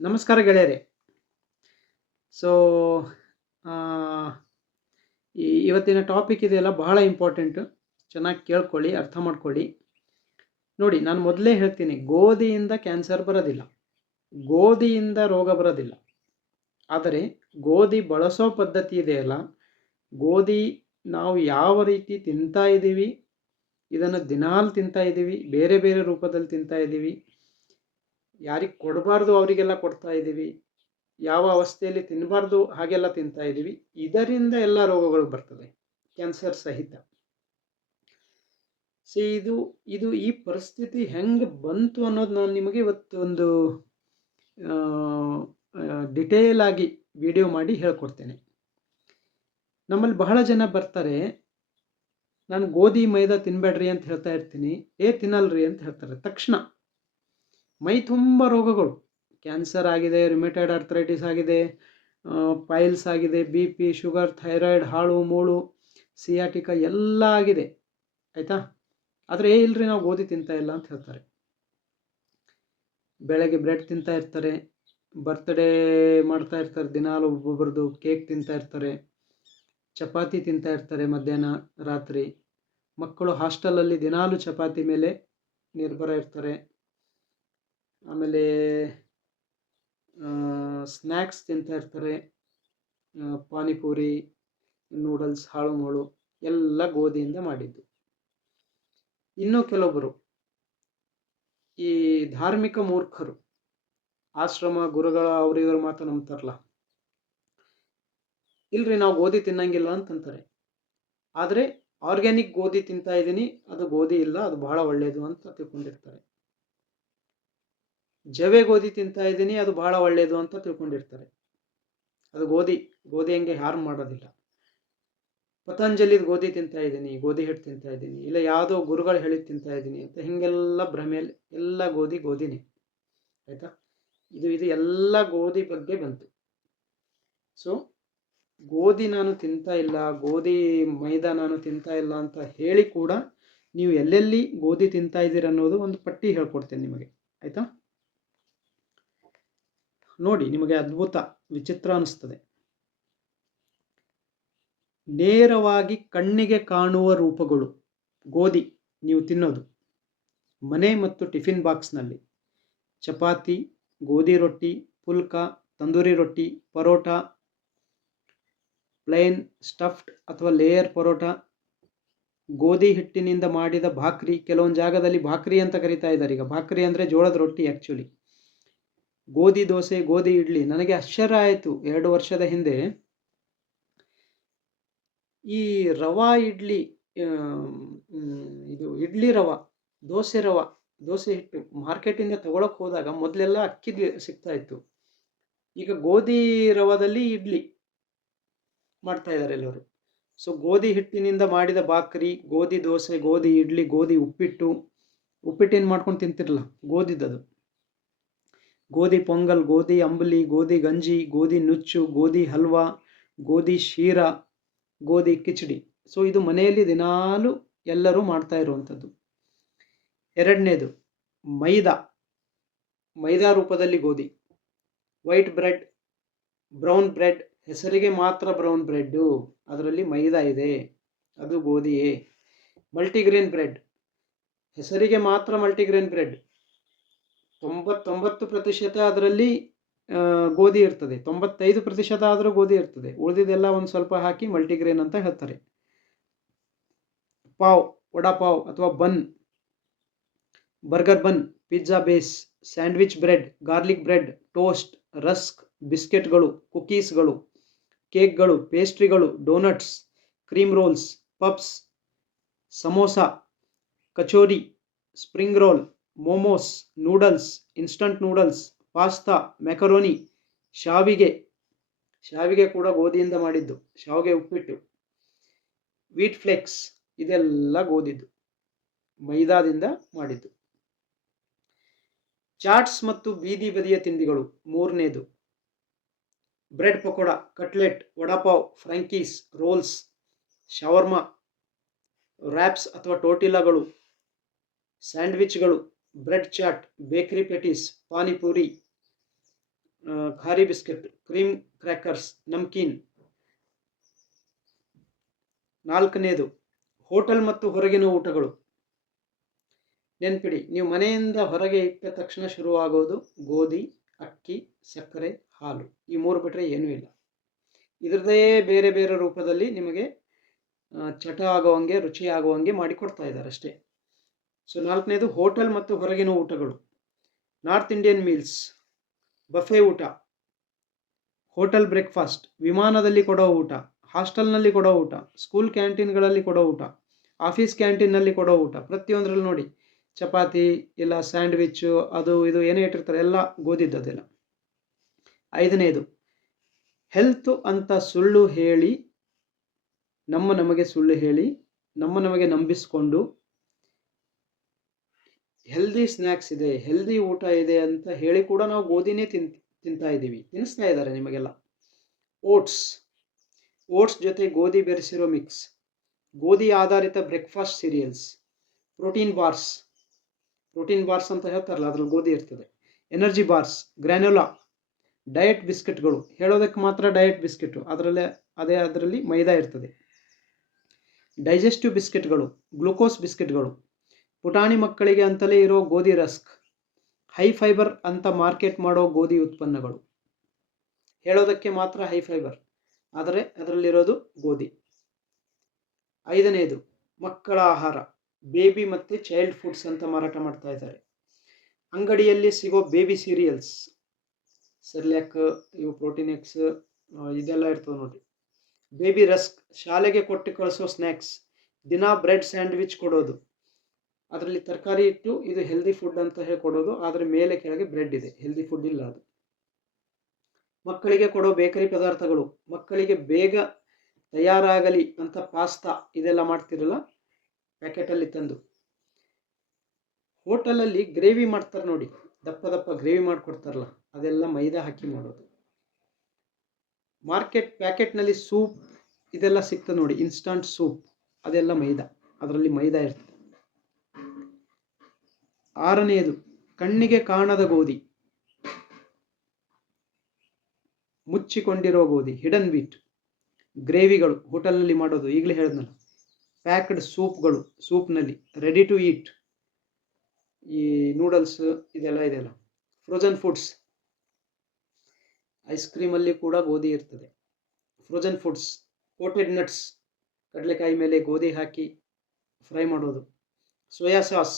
ನಮಸ್ಕಾರ ಗೆಳೆಯರೇ. ಸೊ ಇವತ್ತಿನ ಟಾಪಿಕ್ ಇದೆಯಲ್ಲ ಬಹಳ ಇಂಪಾರ್ಟೆಂಟು. ಚೆನ್ನಾಗಿ ಕೇಳ್ಕೊಳ್ಳಿ, ಅರ್ಥ ಮಾಡ್ಕೊಳ್ಳಿ. ನೋಡಿ, ನಾನು ಮೊದಲೇ ಹೇಳ್ತೀನಿ, ಗೋಧಿಯಿಂದ ಕ್ಯಾನ್ಸರ್ ಬರೋದಿಲ್ಲ, ಗೋಧಿಯಿಂದ ರೋಗ ಬರೋದಿಲ್ಲ. ಆದರೆ ಗೋಧಿ ಬಳಸೋ ಪದ್ಧತಿ ಇದೆಯಲ್ಲ, ಗೋಧಿ ನಾವು ಯಾವ ರೀತಿ ತಿಂತಾ ಇದ್ದೀವಿ, ಇದನ್ನು ದಿನಾಲು ತಿಂತಾ ಇದ್ದೀವಿ, ಬೇರೆ ಬೇರೆ ರೂಪದಲ್ಲಿ ತಿಂತಾ ಇದ್ದೀವಿ, ಯಾರಿಗೆ ಕೊಡಬಾರ್ದು ಅವರಿಗೆಲ್ಲ ಕೊಡ್ತಾ ಇದ್ದೀವಿ, ಯಾವ ಅವಸ್ಥೆಯಲ್ಲಿ ತಿನ್ನಬಾರ್ದು ಹಾಗೆಲ್ಲ ತಿಂತಾ ಇದ್ದೀವಿ, ಇದರಿಂದ ಎಲ್ಲ ರೋಗಗಳು ಬರ್ತದೆ, ಕ್ಯಾನ್ಸರ್ ಸಹಿತ. ಇದು ಇದು ಈ ಪರಿಸ್ಥಿತಿ ಹೆಂಗೆ ಬಂತು ಅನ್ನೋದು ನಾನು ನಿಮಗೆ ಇವತ್ತು ಒಂದು ಡಿಟೇಲ್ ಆಗಿ ವಿಡಿಯೋ ಮಾಡಿ ಹೇಳ್ಕೊಡ್ತೇನೆ. ನಮ್ಮಲ್ಲಿ ಬಹಳ ಜನ ಬರ್ತಾರೆ, ನಾನು ಗೋಧಿ ಮೈದಾ ತಿನ್ನಬೇಡ್ರಿ ಅಂತ ಹೇಳ್ತಾ ಇರ್ತೀನಿ, ತಿನ್ನಲ್ರಿ ಅಂತ ಹೇಳ್ತಾರೆ. ತಕ್ಷಣ ಮೈ ತುಂಬ ರೋಗಗಳು, ಕ್ಯಾನ್ಸರ್ ಆಗಿದೆ, ರಿಮೆಟೈಡ್ ಆರ್ಥರೈಟಿಸ್ ಆಗಿದೆ, ಪೈಲ್ಸ್ ಆಗಿದೆ, ಬಿ ಪಿ, ಶುಗರ್, ಥೈರಾಯ್ಡ್, ಹಾಳು ಮೂಳು, ಸಿಯಾಟಿಕ ಎಲ್ಲ ಆಗಿದೆ, ಆಯಿತಾ. ಆದರೆ ಇಲ್ಲರಿ ನಾವು ಗೋಧಿ ತಿಂತಾ ಇಲ್ಲ ಅಂತ ಹೇಳ್ತಾರೆ. ಬೆಳಗ್ಗೆ ಬ್ರೆಡ್ ತಿಂತಾ ಇರ್ತಾರೆ, ಬರ್ತ್ಡೇ ಮಾಡ್ತಾ ಇರ್ತಾರೆ, ದಿನಾಲು ಒಬ್ಬೊಬ್ಬರದು ಕೇಕ್ ತಿಂತಾ ಇರ್ತಾರೆ, ಚಪಾತಿ ತಿಂತಾ ಇರ್ತಾರೆ ಮಧ್ಯಾಹ್ನ ರಾತ್ರಿ. ಮಕ್ಕಳು ಹಾಸ್ಟೆಲಲ್ಲಿ ದಿನಾಲು ಚಪಾತಿ ಮೇಲೆ ನಿರ್ಭರ ಇರ್ತಾರೆ. ಆಮೇಲೆ ಸ್ನ್ಯಾಕ್ಸ್ ತಿಂತಾ ಇರ್ತಾರೆ, ಪಾನಿಪುರಿ, ನೂಡಲ್ಸ್, ಹಾಳು ಮೂಳು ಎಲ್ಲ ಗೋಧಿಯಿಂದ ಮಾಡಿದ್ದು. ಇನ್ನೂ ಕೆಲವೊಬ್ಬರು ಈ ಧಾರ್ಮಿಕ ಮೂರ್ಖರು, ಆಶ್ರಮ ಗುರುಗಳ ಅವರಿವರು ಮಾತು ನಂಬ್ತಾರಲ್ಲ, ಇಲ್ರಿ ನಾವು ಗೋಧಿ ತಿನ್ನಂಗಿಲ್ಲ ಅಂತಂತಾರೆ. ಆದರೆ ಆರ್ಗ್ಯಾನಿಕ್ ಗೋಧಿ ತಿಂತಾ ಇದ್ದೀನಿ, ಅದು ಗೋಧಿ ಇಲ್ಲ, ಅದು ಬಹಳ ಒಳ್ಳೆಯದು ಅಂತ ತಿಳ್ಕೊಂಡಿರ್ತಾರೆ. ಜವೆ ಗೋಧಿ ತಿಂತಾ ಇದ್ದೀನಿ, ಅದು ಬಹಳ ಒಳ್ಳೆಯದು ಅಂತ ತಿಳ್ಕೊಂಡಿರ್ತಾರೆ. ಅದು ಗೋಧಿ ಹಂಗೆ ಹಾರ್ಮ್ ಮಾಡೋದಿಲ್ಲ. ಪತಂಜಲಿದ ಗೋಧಿ ತಿಂತಾ ಇದ್ದೀನಿ, ಗೋಧಿ ಹಿಟ್ಟು ತಿಂತಾ ಇದ್ದೀನಿ, ಇಲ್ಲ ಯಾವುದೋ ಗುರುಗಳು ಹೇಳಿದ್ದು ತಿಂತಾ ಇದ್ದೀನಿ ಅಂತ ಹಿಂಗೆಲ್ಲ ಭ್ರಮೆಯಲ್ಲಿ ಎಲ್ಲ ಗೋಧಿನೇ, ಆಯಿತಾ. ಇದು ಎಲ್ಲ ಗೋಧಿ ಬಗ್ಗೆ ಬಂತು. ಸೊ ಗೋಧಿ ನಾನು ತಿಂತಾ ಇಲ್ಲ, ಗೋಧಿ ಮೈದಾ ನಾನು ತಿಂತಾ ಇಲ್ಲ ಅಂತ ಹೇಳಿ ಕೂಡ ನೀವು ಎಲ್ಲೆಲ್ಲಿ ಗೋಧಿ ತಿಂತಾ ಇದ್ದೀರ ಅನ್ನೋದು ಒಂದು ಪಟ್ಟಿ ಹೇಳ್ಕೊಡ್ತೇನೆ ನಿಮಗೆ, ಆಯಿತಾ. ನೋಡಿ, ನಿಮಗೆ ಅದ್ಭುತ, ವಿಚಿತ್ರ ಅನಿಸ್ತದೆ. ನೇರವಾಗಿ ಕಣ್ಣಿಗೆ ಕಾಣುವ ರೂಪಗಳು ಗೋಧಿ ನೀವು ತಿನ್ನೋದು ಮನೆ ಮತ್ತು ಟಿಫಿನ್ ಬಾಕ್ಸ್ನಲ್ಲಿ. ಚಪಾತಿ, ಗೋಧಿ ರೊಟ್ಟಿ, ಪುಲ್ಕ, ತಂದೂರಿ ರೊಟ್ಟಿ, ಪರೋಟ, ಪ್ಲೇನ್ ಸ್ಟಫ್ಡ್ ಅಥವಾ ಲೇಯರ್ ಪರೋಟ, ಗೋಧಿ ಹಿಟ್ಟಿನಿಂದ ಮಾಡಿದ ಭಾಕ್ರಿ, ಕೆಲವೊಂದು ಜಾಗದಲ್ಲಿ ಭಾಕ್ರಿ ಅಂತ ಕರಿತಾ ಇದ್ದಾರೆ. ಈಗ ಭಾಕ್ರಿ ಅಂದರೆ ಜೋಳದ ರೊಟ್ಟಿ ಆ್ಯಕ್ಚುಲಿ. ಗೋಧಿ ದೋಸೆ, ಗೋಧಿ ಇಡ್ಲಿ. ನನಗೆ ಆಶ್ಚರ್ಯ ಆಯಿತು, 2 ವರ್ಷದ ಹಿಂದೆ ಈ ರವಾ ಇಡ್ಲಿ, ಇದು ಇಡ್ಲಿ ರವಾ, ದೋಸೆ ಹಿಟ್ಟು ಮಾರ್ಕೆಟಿಂದ ತಗೊಳಕ್ಕೆ ಹೋದಾಗ ಮೊದಲೆಲ್ಲ ಅಕ್ಕಿದು ಸಿಗ್ತಾ ಇತ್ತು. ಈಗ ಗೋಧಿ ರವಾದಲ್ಲಿ ಇಡ್ಲಿ ಮಾಡ್ತಾ ಇದ್ದಾರೆ ಎಲ್ಲರೂ. ಸೊ ಗೋಧಿ ಹಿಟ್ಟಿನಿಂದ ಮಾಡಿದ ಬಾಕ್ರಿ, ಗೋಧಿ ದೋಸೆ, ಗೋಧಿ ಇಡ್ಲಿ, ಗೋಧಿ ಉಪ್ಪಿಟ್ಟೇನು ಮಾಡ್ಕೊಂಡು ತಿಂತಿರಲ್ಲ, ಗೋಧಿದದು. ಗೋಧಿ ಪೊಂಗಲ್, ಗೋಧಿ ಅಂಬಲಿ, ಗೋಧಿ ಗಂಜಿ, ಗೋಧಿ ನುಚ್ಚು, ಗೋಧಿ ಹಲ್ವಾ, ಗೋಧಿ ಶೀರಾ, ಗೋಧಿ ಕಿಚಡಿ. ಸೊ ಇದು ಮನೆಯಲ್ಲಿ ದಿನಾಲು ಎಲ್ಲರೂ ಮಾಡ್ತಾ ಇರುವಂಥದ್ದು. ಎರಡನೇದು ಮೈದಾ ರೂಪದಲ್ಲಿ ಗೋಧಿ. ವೈಟ್ ಬ್ರೆಡ್, ಬ್ರೌನ್ ಬ್ರೆಡ್, ಹೆಸರಿಗೆ ಮಾತ್ರ ಬ್ರೌನ್ ಬ್ರೆಡ್ಡು, ಅದರಲ್ಲಿ ಮೈದಾ ಇದೆ, ಅದು ಗೋಧಿಯೇ. ಮಲ್ಟಿಗ್ರೇನ್ ಬ್ರೆಡ್, ಹೆಸರಿಗೆ ಮಾತ್ರ ಮಲ್ಟಿಗ್ರೇನ್ ಬ್ರೆಡ್, 99% ಅದರಲ್ಲಿ ಗೋಧಿ ಇರ್ತದೆ, 95% ಆದರೂ ಗೋಧಿ ಇರ್ತದೆ, ಉಳಿದಿದ್ದೆಲ್ಲ ಒಂದು ಸ್ವಲ್ಪ ಹಾಕಿ ಮಲ್ಟಿಗ್ರೇನ್ ಅಂತ ಹೇಳ್ತಾರೆ. ವಡಾಪಾವ್ ಅಥವಾ bun, burger bun, pizza base, sandwich bread, garlic bread, toast, rusk, ಬಿಸ್ಕೆಟ್ಗಳು, ಕುಕೀಸ್ಗಳು, ಕೇಕ್ಗಳು, ಪೇಸ್ಟ್ರಿಗಳು, doughnuts, cream rolls, puffs, samosa, kachori, spring roll, momos, noodles, instant noodles, pasta, macaroni, ಶಾವಿಗೆ ಕೂಡ ಗೋಧಿಯಿಂದ ಮಾಡಿದ್ದು, ಶಾವಿಗೆ ಉಪ್ಪಿಟ್ಟು, ವೀಟ್ ಫ್ಲೇಕ್ಸ್, ಇದೆಲ್ಲ ಗೋಧಿದ್ದು, ಮೈದಾದಿಂದ ಮಾಡಿದ್ದು. ಚಾಟ್ಸ್ ಮತ್ತು ಬೀದಿ ಬದಿಯ ತಿಂಡಿಗಳು ಮೂರನೇದು. Bread pakora, cutlet, vada pav, frankies, rolls, shawarma, wraps ಅಥವಾ ಟೋಟಿಲಾಗಳು, ಸ್ಯಾಂಡ್ವಿಚ್ಗಳು, bread chaat, bakery patties, pani puri, khari biscuit, cream crackers, namkeen. 4ನೇದು ಹೋಟೆಲ್ ಮತ್ತು ಹೊರಗಿನ ಊಟಗಳು. ನೆನ್ಪಿಡಿ, ನೀವು ಮನೆಯಿಂದ ಹೊರಗೆ ಇಟ್ಟ ತಕ್ಷಣ ಶುರುವಾಗೋದು ಗೋಧಿ, ಅಕ್ಕಿ, ಸಕ್ಕರೆ, ಹಾಲು. ಈ 3 ಬಿಟ್ಟರೆ ಏನೂ ಇಲ್ಲ. ಇದರದೇ ಬೇರೆ ಬೇರೆ ರೂಪದಲ್ಲಿ ನಿಮಗೆ ಚಟ ಆಗುವಂಗೆ, ರುಚಿ ಆಗುವಂಗೆ ಮಾಡಿಕೊಡ್ತಾ ಇದ್ದಾರೆ ಅಷ್ಟೇ. ಸೊ 4ನೇದು ಹೋಟೆಲ್ ಮತ್ತು ಹೊರಗಿನ ಊಟಗಳು. ನಾರ್ತ್ ಇಂಡಿಯನ್ ಮೀಲ್ಸ್, ಬಫೆ ಊಟ, ಹೋಟೆಲ್ ಬ್ರೇಕ್ಫಾಸ್ಟ್, ವಿಮಾನದಲ್ಲಿ ಕೊಡೋ ಊಟ, ಹಾಸ್ಟೆಲ್ನಲ್ಲಿ ಕೊಡೋ ಊಟ, ಸ್ಕೂಲ್ ಕ್ಯಾಂಟೀನ್ಗಳಲ್ಲಿ ಕೊಡೋ ಊಟ, ಆಫೀಸ್ ಕ್ಯಾಂಟೀನ್ನಲ್ಲಿ ಕೊಡೋ ಊಟ. ಪ್ರತಿಯೊಂದರಲ್ಲಿ ನೋಡಿ ಚಪಾತಿ ಇಲ್ಲ ಸ್ಯಾಂಡ್ವಿಚ್ಚು ಅದು ಇದು ಏನೇ ಇಟ್ಟಿರ್ತಾರೆ ಎಲ್ಲ ಗೋಧಿದ್ದದೆಲ್ಲ. 5ನೇದು ಹೆಲ್ತ್ ಅಂತ ಸುಳ್ಳು ಹೇಳಿ ನಮಗೆ ಸುಳ್ಳು ಹೇಳಿ ನಮಗೆ ನಂಬಿಸ್ಕೊಂಡು ಹೆಲ್ದಿ ಸ್ನ್ಯಾಕ್ಸ್ ಇದೆ, ಹೆಲ್ದಿ ಊಟ ಇದೆ ಅಂತ ಹೇಳಿ ಕೂಡ ನಾವು ಗೋಧಿನೇ ತಿಂತಾ ಇದ್ದೀವಿ, ತಿನ್ನಿಸ್ತಾ ಇದ್ದಾರೆ ನಿಮಗೆಲ್ಲ. ಓಟ್ಸ್ ಜೊತೆ ಗೋಧಿ ಬೆರೆಸಿರೋ ಮಿಕ್ಸ್, ಗೋಧಿ ಆಧಾರಿತ ಬ್ರೇಕ್ಫಾಸ್ಟ್ ಸೀರಿಯಲ್ಸ್, ಪ್ರೋಟೀನ್ ಬಾರ್ಸ್ ಅಂತ ಹೇಳ್ತಾರಲ್ಲ ಅದ್ರಲ್ಲಿ ಗೋಧಿ ಇರ್ತದೆ, ಎನರ್ಜಿ ಬಾರ್ಸ್, ಗ್ರ್ಯಾನ್ಯುಲಾ, ಡಯಟ್ ಬಿಸ್ಕೆಟ್ಗಳು. ಹೇಳೋದಕ್ಕೆ ಮಾತ್ರ ಡಯಟ್ ಬಿಸ್ಕೆಟು, ಅದರಲ್ಲಿ ಮೈದಾ ಇರ್ತದೆ. ಡೈಜೆಸ್ಟಿವ್ ಬಿಸ್ಕೆಟ್ಗಳು, ಗ್ಲೂಕೋಸ್ ಬಿಸ್ಕೆಟ್ಗಳು, ಪುಟಾಣಿ ಮಕ್ಕಳಿಗೆ ಅಂತಲೇ ಇರೋ ಗೋಧಿ ರಸ್ಕ್, ಹೈ ಫೈಬರ್ ಅಂತ ಮಾರ್ಕೆಟ್ ಮಾಡೋ ಗೋಧಿ ಉತ್ಪನ್ನಗಳು. ಹೇಳೋದಕ್ಕೆ ಮಾತ್ರ ಹೈ ಫೈಬರ್, ಆದರೆ ಅದರಲ್ಲಿರೋದು ಗೋಧಿ. 5ನೇದು ಮಕ್ಕಳ ಆಹಾರ, ಬೇಬಿ ಮತ್ತು ಚೈಲ್ಡ್ ಫುಡ್ಸ್ ಅಂತ ಮಾರಾಟ ಮಾಡ್ತಾ ಇದ್ದಾರೆ. ಅಂಗಡಿಯಲ್ಲಿ ಸಿಗೋ ಬೇಬಿ ಸೀರಿಯಲ್ಸ್, ಸೆರ್ಲ್ಯಾಕ್, ಇವು ಪ್ರೋಟೀನ್ ಎಕ್ಸ್, ಇದೆಲ್ಲ ಇರ್ತದೆ ನೋಡಿ. ಬೇಬಿ ರಸ್ಕ್, ಶಾಲೆಗೆ ಕೊಟ್ಟು ಕಳಿಸೋ ಸ್ನ್ಯಾಕ್ಸ್, ದಿನ ಬ್ರೆಡ್ ಸ್ಯಾಂಡ್ವಿಚ್ ಕೊಡೋದು, ಅದರಲ್ಲಿ ತರಕಾರಿ ಇಟ್ಟು ಇದು ಹೆಲ್ದಿ ಫುಡ್ ಅಂತ ಹೇಳಿ ಕೊಡೋದು, ಆದರೆ ಮೇಲೆ ಕೆಳಗೆ ಬ್ರೆಡ್ ಇದೆ, ಹೆಲ್ದಿ ಫುಡ್ ಇಲ್ಲ ಅದು. ಮಕ್ಕಳಿಗೆ ಕೊಡೋ ಬೇಕರಿ ಪದಾರ್ಥಗಳು, ಮಕ್ಕಳಿಗೆ ಬೇಗ ತಯಾರಾಗಲಿ ಅಂತ ಪಾಸ್ತಾ ಇದೆಲ್ಲ ಮಾಡ್ತಿರಲ್ಲ ಪ್ಯಾಕೆಟಲ್ಲಿ ತಂದು. ಹೋಟೆಲಲ್ಲಿ ಗ್ರೇವಿ ಮಾಡ್ತಾರೆ ನೋಡಿ, ದಪ್ಪ ಗ್ರೇವಿ ಮಾಡಿಕೊಡ್ತಾರಲ್ಲ ಅದೆಲ್ಲ ಮೈದಾ ಹಾಕಿ ಮಾಡೋದು. ಮಾರ್ಕೆಟ್ ಪ್ಯಾಕೆಟ್ನಲ್ಲಿ ಸೂಪ್ ಇದೆಲ್ಲ ಸಿಗ್ತದೆ ನೋಡಿ, ಇನ್ಸ್ಟಂಟ್ ಸೂಪ್, ಅದೆಲ್ಲ ಮೈದಾ, ಅದರಲ್ಲಿ ಮೈದಾ ಇರ್ತದೆ. 6ನೇದು ಕಣ್ಣಿಗೆ ಕಾಣದ ಗೋಧಿ, ಮುಚ್ಚಿಕೊಂಡಿರೋ ಗೋಧಿ, ಹಿಡನ್ ವೀಟ್, ಗ್ರೇವಿಗಳು ಹೋಟೆಲ್ನಲ್ಲಿ ಮಾಡೋದು, ಈಗಲೇ ಹೇಳಿದ್ನಲ್ಲ. ಪ್ಯಾಕ್ಡ್ ಸೂಪ್ಗಳು, ಸೂಪ್ನಲ್ಲಿ ರೆಡಿ ಟು ಈಟ್, ಈ ನೂಡಲ್ಸ್ ಇದೆಲ್ಲ. ಫ್ರೋಜನ್ ಫುಡ್ಸ್, ಐಸ್ ಕ್ರೀಮಲ್ಲಿ ಕೂಡ ಗೋಧಿ ಇರ್ತದೆ. ಫ್ರೋಜನ್ ಫುಡ್ಸ್, ಕೋಟೆಡ್ ನಟ್ಸ್, ಕಡಲೆಕಾಯಿ ಮೇಲೆ ಗೋಧಿ ಹಾಕಿ ಫ್ರೈ ಮಾಡೋದು. Soya sauce,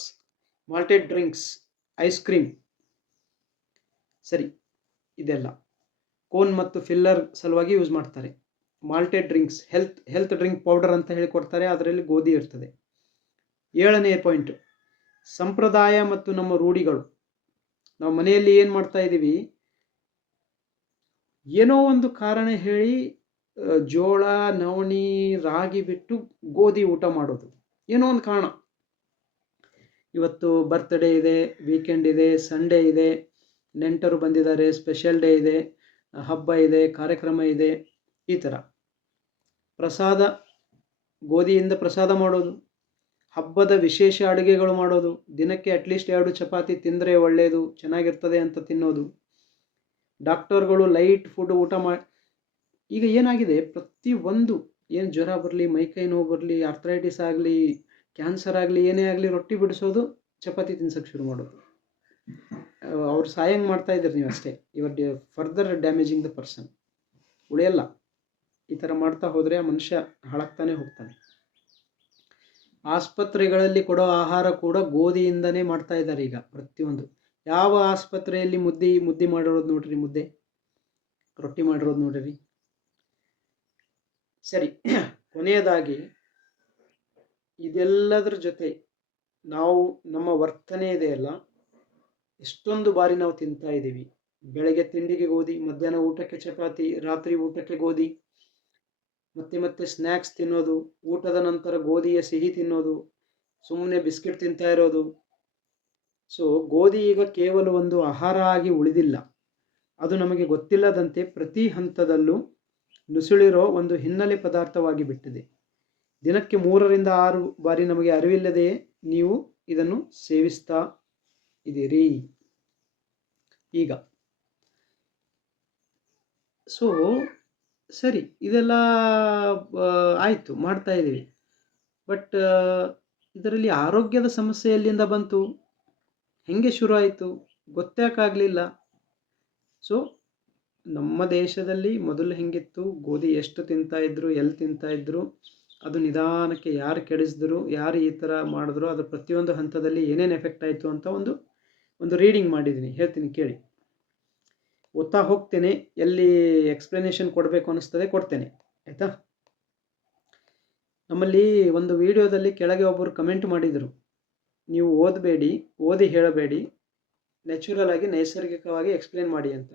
malted drinks, ice cream. ಸರಿ, ಇದೆಲ್ಲ ಕೋನ್ ಮತ್ತು ಫಿಲ್ಲರ್ ಸಲುವಾಗಿ ಯೂಸ್ ಮಾಡ್ತಾರೆ. Malted drinks, health drink powder ಅಂತ ಹೇಳಿಕೊಡ್ತಾರೆ, ಅದರಲ್ಲಿ ಗೋಧಿ ಇರ್ತದೆ. 7ನೇ ಪಾಯಿಂಟ್ ಸಂಪ್ರದಾಯ ಮತ್ತು ನಮ್ಮ ರೂಢಿಗಳು. ನಾವು ಮನೆಯಲ್ಲಿ ಏನು ಮಾಡ್ತಾ ಇದ್ದೀವಿ, ಏನೋ ಒಂದು ಕಾರಣ ಹೇಳಿ ಜೋಳ, ನವಣಿ, ರಾಗಿ ಬಿಟ್ಟು ಗೋಧಿ ಊಟ ಮಾಡೋದು, ಏನೋ ಒಂದು ಕಾರಣ. ಇವತ್ತು ಬರ್ತ್ಡೇ ಇದೆ, ವೀಕೆಂಡ್ ಇದೆ, ಸಂಡೇ ಇದೆ, ನೆಂಟರು ಬಂದಿದ್ದಾರೆ, ಸ್ಪೆಷಲ್ ಡೇ ಇದೆ, ಹಬ್ಬ ಇದೆ, ಕಾರ್ಯಕ್ರಮ ಇದೆ, ಈ ಥರ ಪ್ರಸಾದ, ಗೋಧಿಯಿಂದ ಪ್ರಸಾದ ಮಾಡೋದು, ಹಬ್ಬದ ವಿಶೇಷ ಅಡುಗೆಗಳು ಮಾಡೋದು, ದಿನಕ್ಕೆ ಅಟ್ಲೀಸ್ಟ್ 2 ಚಪಾತಿ ತಿಂದರೆ ಒಳ್ಳೆಯದು, ಚೆನ್ನಾಗಿರ್ತದೆ ಅಂತ ತಿನ್ನೋದು. ಡಾಕ್ಟರ್ಗಳು ಲೈಟ್ ಫುಡ್ ಊಟ ಮಾಡಿ. ಈಗ ಏನಾಗಿದೆ, ಪ್ರತಿಯೊಂದು ಏನು ಜ್ವರ ಬರಲಿ, ಮೈಕೈ ನೋವು ಬರಲಿ, ಆರ್ಥರೈಟಿಸ್ ಆಗಲಿ, ಕ್ಯಾನ್ಸರ್ ಆಗಲಿ, ಏನೇ ಆಗಲಿ, ರೊಟ್ಟಿ ಬಿಡಿಸೋದು, ಚಪಾತಿ ತಿನ್ಸೋಕ್ಕೆ ಶುರು ಮಾಡೋದು. ಅವ್ರು ಸಾಯಂಗೆ ಮಾಡ್ತಾ ಇದ್ದಾರೆ ನೀವು ಅಷ್ಟೇ, ಇವರು ಫರ್ದರ್ ಡ್ಯಾಮೇಜಿಂಗ್ ದ ಪರ್ಸನ್. ಉಳಿಯಲ್ಲ. ಈ ಥರ ಮಾಡ್ತಾ ಹೋದರೆ ಆ ಮನುಷ್ಯ ಹಾಳಾಗ್ತಾನೆ ಹೋಗ್ತಾನೆ. ಆಸ್ಪತ್ರೆಗಳಲ್ಲಿ ಕೊಡೋ ಆಹಾರ ಕೂಡ ಗೋಧಿಯಿಂದನೇ ಮಾಡ್ತಾ ಇದ್ದಾರೆ ಈಗ ಪ್ರತಿಯೊಂದು. ಯಾವ ಆಸ್ಪತ್ರೆಯಲ್ಲಿ ಮುದ್ದೆ ಮಾಡಿರೋದು ನೋಡ್ರಿ, ಮುದ್ದೆ ರೊಟ್ಟಿ ಮಾಡಿರೋದು ನೋಡ್ರಿ. ಸರಿ, ಕೊನೆಯದಾಗಿ ಇದೆಲ್ಲದರ ಜೊತೆ ನಾವು ನಮ್ಮ ವರ್ತನೆ ಇದೆಯಲ್ಲ, ಎಷ್ಟೊಂದು ಬಾರಿ ನಾವು ತಿಂತಾ ಇದ್ದೀವಿ. ಬೆಳಗ್ಗೆ ತಿಂಡಿಗೆ ಗೋಧಿ, ಮಧ್ಯಾಹ್ನ ಊಟಕ್ಕೆ ಚಪಾತಿ, ರಾತ್ರಿ ಊಟಕ್ಕೆ ಗೋಧಿ, ಮತ್ತೆ ಸ್ನ್ಯಾಕ್ಸ್ ತಿನ್ನೋದು, ಊಟದ ನಂತರ ಗೋಧಿಯ ಸಿಹಿ ತಿನ್ನೋದು, ಸುಮ್ಮನೆ ಬಿಸ್ಕೆಟ್ ತಿಂತಾ ಇರೋದು. ಸೊ ಗೋಧಿ ಈಗ ಕೇವಲ ಒಂದು ಆಹಾರ ಆಗಿ ಉಳಿದಿಲ್ಲ, ಅದು ನಮಗೆ ಗೊತ್ತಿಲ್ಲದಂತೆ ಪ್ರತಿ ಹಂತದಲ್ಲೂ ನುಸುಳಿರೋ ಒಂದು ಹಿನ್ನೆಲೆ ಪದಾರ್ಥವಾಗಿ ಬಿಟ್ಟಿದೆ. ದಿನಕ್ಕೆ 3 ರಿಂದ 6 ಬಾರಿ ನಮಗೆ ಅರಿವಿಲ್ಲದೆಯೇ ನೀವು ಇದನ್ನು ಸೇವಿಸ್ತಾ ಇದ್ದೀರಿ. ಈಗ ಸೊ ಸರಿ, ಇದೆಲ್ಲ ಆಯಿತು, ಮಾಡ್ತಾ ಇದ್ದೀವಿ. ಬಟ್ ಇದರಲ್ಲಿ ಆರೋಗ್ಯದ ಸಮಸ್ಯೆ ಎಲ್ಲಿಂದ ಬಂತು, ಹೆಂಗೆ ಶುರು ಆಯಿತು, ಗೊತ್ತಾಗಲಿಲ್ಲ. ಸೊ ನಮ್ಮ ದೇಶದಲ್ಲಿ ಮೊದಲು ಹೆಂಗಿತ್ತು, ಗೋಧಿ ಎಷ್ಟು ತಿಂತಾ ಇದ್ರು, ಎಲ್ಲಿ ತಿಂತಾ ಇದ್ರು, ಅದು ನಿಧಾನಕ್ಕೆ ಯಾರು ಕೆಡಿಸಿದ್ರು, ಯಾರು ಈ ಥರ ಮಾಡಿದ್ರು, ಅದು ಪ್ರತಿಯೊಂದು ಹಂತದಲ್ಲಿ ಏನೇನು ಎಫೆಕ್ಟ್ ಆಯಿತು ಅಂತ ಒಂದು ರೀಡಿಂಗ್ ಮಾಡಿದ್ದೀನಿ, ಹೇಳ್ತೀನಿ ಕೇಳಿ. ಓದ್ತಾ ಹೋಗ್ತೇನೆ, ಎಲ್ಲಿ ಎಕ್ಸ್ಪ್ಲನೇಷನ್ ಕೊಡಬೇಕು ಅನ್ನಿಸ್ತದೆ ಕೊಡ್ತೇನೆ, ಆಯಿತಾ. ನಮ್ಮಲ್ಲಿ ಒಂದು ವಿಡಿಯೋದಲ್ಲಿ ಕೆಳಗೆ ಒಬ್ಬರು ಕಮೆಂಟ್ ಮಾಡಿದರು, ನೀವು ಓದಿ ಹೇಳಬೇಡಿ, ನ್ಯಾಚುರಲ್ ಆಗಿ ನೈಸರ್ಗಿಕವಾಗಿ ಎಕ್ಸ್ಪ್ಲೇನ್ ಮಾಡಿ ಅಂತ.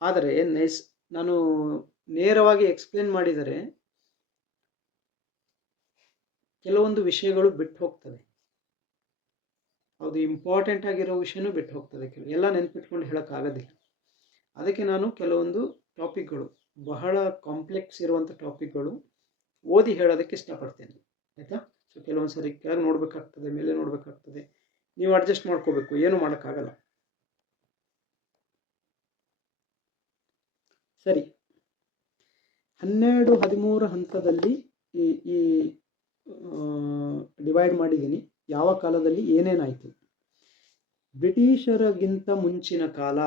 ಆದರೆ ನಾನು ನೇರವಾಗಿ ಎಕ್ಸ್ಪ್ಲೇನ್ ಮಾಡಿದರೆ ಕೆಲವೊಂದು ವಿಷಯಗಳು ಬಿಟ್ಟು ಹೋಗ್ತದೆ, ಅದು ಇಂಪಾರ್ಟೆಂಟ್ ಆಗಿರೋ ವಿಷಯನೂ ಬಿಟ್ಟು ಹೋಗ್ತದೆ, ಎಲ್ಲ ನೆನ್ಪಿಟ್ಕೊಂಡು ಹೇಳೋಕ್ಕಾಗೋದಿಲ್ಲ. ಅದಕ್ಕೆ ನಾನು ಕೆಲವೊಂದು ಟಾಪಿಕ್ಗಳು, ಬಹಳ ಕಾಂಪ್ಲೆಕ್ಸ್ ಇರುವಂಥ ಟಾಪಿಕ್ಗಳು ಓದಿ ಹೇಳೋದಕ್ಕೆ ಇಷ್ಟಪಡ್ತೇನೆ, ಆಯಿತಾ. ಸೊ ಕೆಲವೊಂದು ಸರಿ ಕೆಳಗೆ ನೋಡಬೇಕಾಗ್ತದೆ, ಮೇಲೆ ನೋಡಬೇಕಾಗ್ತದೆ, ನೀವು ಅಡ್ಜಸ್ಟ್ ಮಾಡ್ಕೋಬೇಕು, ಏನು ಮಾಡೋಕ್ಕಾಗಲ್ಲ. ಸರಿ, 12-13 ಹಂತದಲ್ಲಿ ಈ ಡಿವೈಡ್ ಮಾಡಿದ್ದೀನಿ. ಯಾವ ಕಾಲದಲ್ಲಿ ಏನೇನಾಯಿತು. ಬ್ರಿಟಿಷರಿಗಿಂತ ಮುಂಚಿನ ಕಾಲ,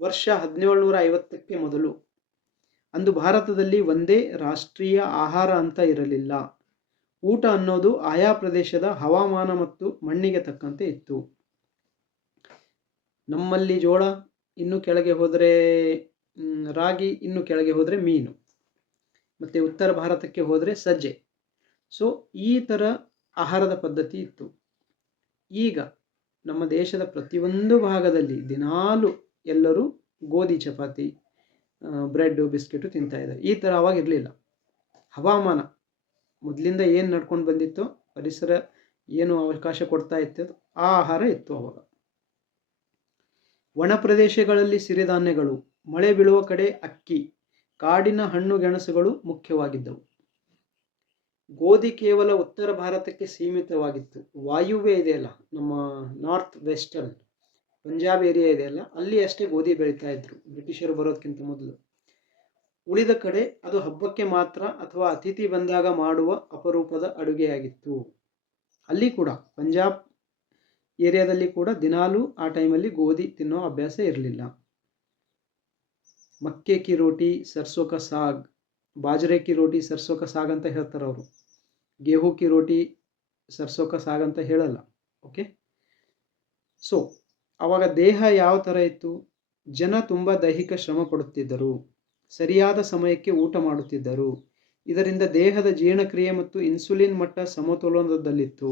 ವರ್ಷ 1750ಕ್ಕೆ ಮೊದಲು. ಅಂದು ಭಾರತದಲ್ಲಿ ಒಂದೇ ರಾಷ್ಟ್ರೀಯ ಆಹಾರ ಅಂತ ಇರಲಿಲ್ಲ. ಊಟ ಅನ್ನೋದು ಆಯಾ ಪ್ರದೇಶದ ಹವಾಮಾನ ಮತ್ತು ಮಣ್ಣಿಗೆ ತಕ್ಕಂತೆ ಇತ್ತು. ನಮ್ಮಲ್ಲಿ ಜೋಳ, ಇನ್ನು ಕೆಳಗೆ ಹೋದರೆ ರಾಗಿ, ಇನ್ನು ಕೆಳಗೆ ಹೋದರೆ ಮೀನು, ಮತ್ತು ಉತ್ತರ ಭಾರತಕ್ಕೆ ಹೋದರೆ ಸಜ್ಜೆ. ಸೊ ಈ ಥರ ಆಹಾರದ ಪದ್ಧತಿ ಇತ್ತು. ಈಗ ನಮ್ಮ ದೇಶದ ಪ್ರತಿಯೊಂದು ಭಾಗದಲ್ಲಿ ದಿನಾಲು ಎಲ್ಲರೂ ಗೋಧಿ ಚಪಾತಿ, ಬ್ರೆಡ್ಡು, ಬಿಸ್ಕೆಟು ತಿಂತಾ ಇದ್ದಾರೆ. ಈ ಥರ ಅವಾಗ ಇರಲಿಲ್ಲ. ಹವಾಮಾನ ಮೊದಲಿಂದ ಏನು ನಡ್ಕೊಂಡು ಬಂದಿತ್ತೋ, ಪರಿಸರ ಏನು ಅವಕಾಶ ಕೊಡ್ತಾ ಇತ್ತು, ಆ ಆಹಾರ ಇತ್ತು ಅವಾಗ. ಒಣ ಪ್ರದೇಶಗಳಲ್ಲಿ ಸಿರಿಧಾನ್ಯಗಳು, ಮಳೆ ಬೀಳುವ ಕಡೆ ಅಕ್ಕಿ, ಕಾಡಿನ ಹಣ್ಣು ಗೆಣಸುಗಳು ಮುಖ್ಯವಾಗಿದ್ದವು. ಗೋಧಿ ಕೇವಲ ಉತ್ತರ ಭಾರತಕ್ಕೆ ಸೀಮಿತವಾಗಿತ್ತು. ವಾಯುವ್ಯ ಇದೆಯಲ್ಲ, ನಮ್ಮ ನಾರ್ತ್ ವೆಸ್ಟರ್ನ್ ಪಂಜಾಬ್ ಏರಿಯಾ ಇದೆಯಲ್ಲ, ಅಲ್ಲಿ ಅಷ್ಟೇ ಗೋಧಿ ಬೆಳೀತಾ ಇದ್ರು ಬ್ರಿಟಿಷರು ಬರೋದಕ್ಕಿಂತ ಮೊದಲು. ಉಳಿದ ಕಡೆ ಅದು ಹಬ್ಬಕ್ಕೆ ಮಾತ್ರ ಅಥವಾ ಅತಿಥಿ ಬಂದಾಗ ಮಾಡುವ ಅಪರೂಪದ ಅಡುಗೆಯಾಗಿತ್ತು. ಅಲ್ಲಿ ಕೂಡ ಪಂಜಾಬ್ ಏರಿಯಾದಲ್ಲಿ ಕೂಡ ದಿನಾಲೂ ಆ ಟೈಮಲ್ಲಿ ಗೋಧಿ ತಿನ್ನೋ ಅಭ್ಯಾಸ ಇರಲಿಲ್ಲ. ಮಕ್ಕೆ ಕಿ ರೋಟಿ ಸರ್ಸೋ ಕಾ ಸಾಗ್, ಬಾಜ್ರೆ ಕಿ ರೋಟಿ ಸರ್ಸೋ ಕಾ ಸಾಗ್ ಅಂತ ಹೇಳ್ತಾರೆ ಅವರು. ಗೇಹೂ ಕಿ ರೋಟಿ ಸರ್ಸೋ ಕಾ ಸಾಗ್ ಅಂತ ಹೇಳಲ್ಲ. ಓಕೆ. ಸೊ ಆವಾಗ ದೇಹ ಯಾವ ಥರ ಇತ್ತು, ಜನ ತುಂಬ ದೈಹಿಕ ಶ್ರಮ ಪಡುತ್ತಿದ್ದರು, ಸರಿಯಾದ ಸಮಯಕ್ಕೆ ಊಟ ಮಾಡುತ್ತಿದ್ದರು. ಇದರಿಂದ ದೇಹದ ಜೀರ್ಣಕ್ರಿಯೆ ಮತ್ತು ಇನ್ಸುಲಿನ್ ಮಟ್ಟ ಸಮತೋಲನದಲ್ಲಿತ್ತು.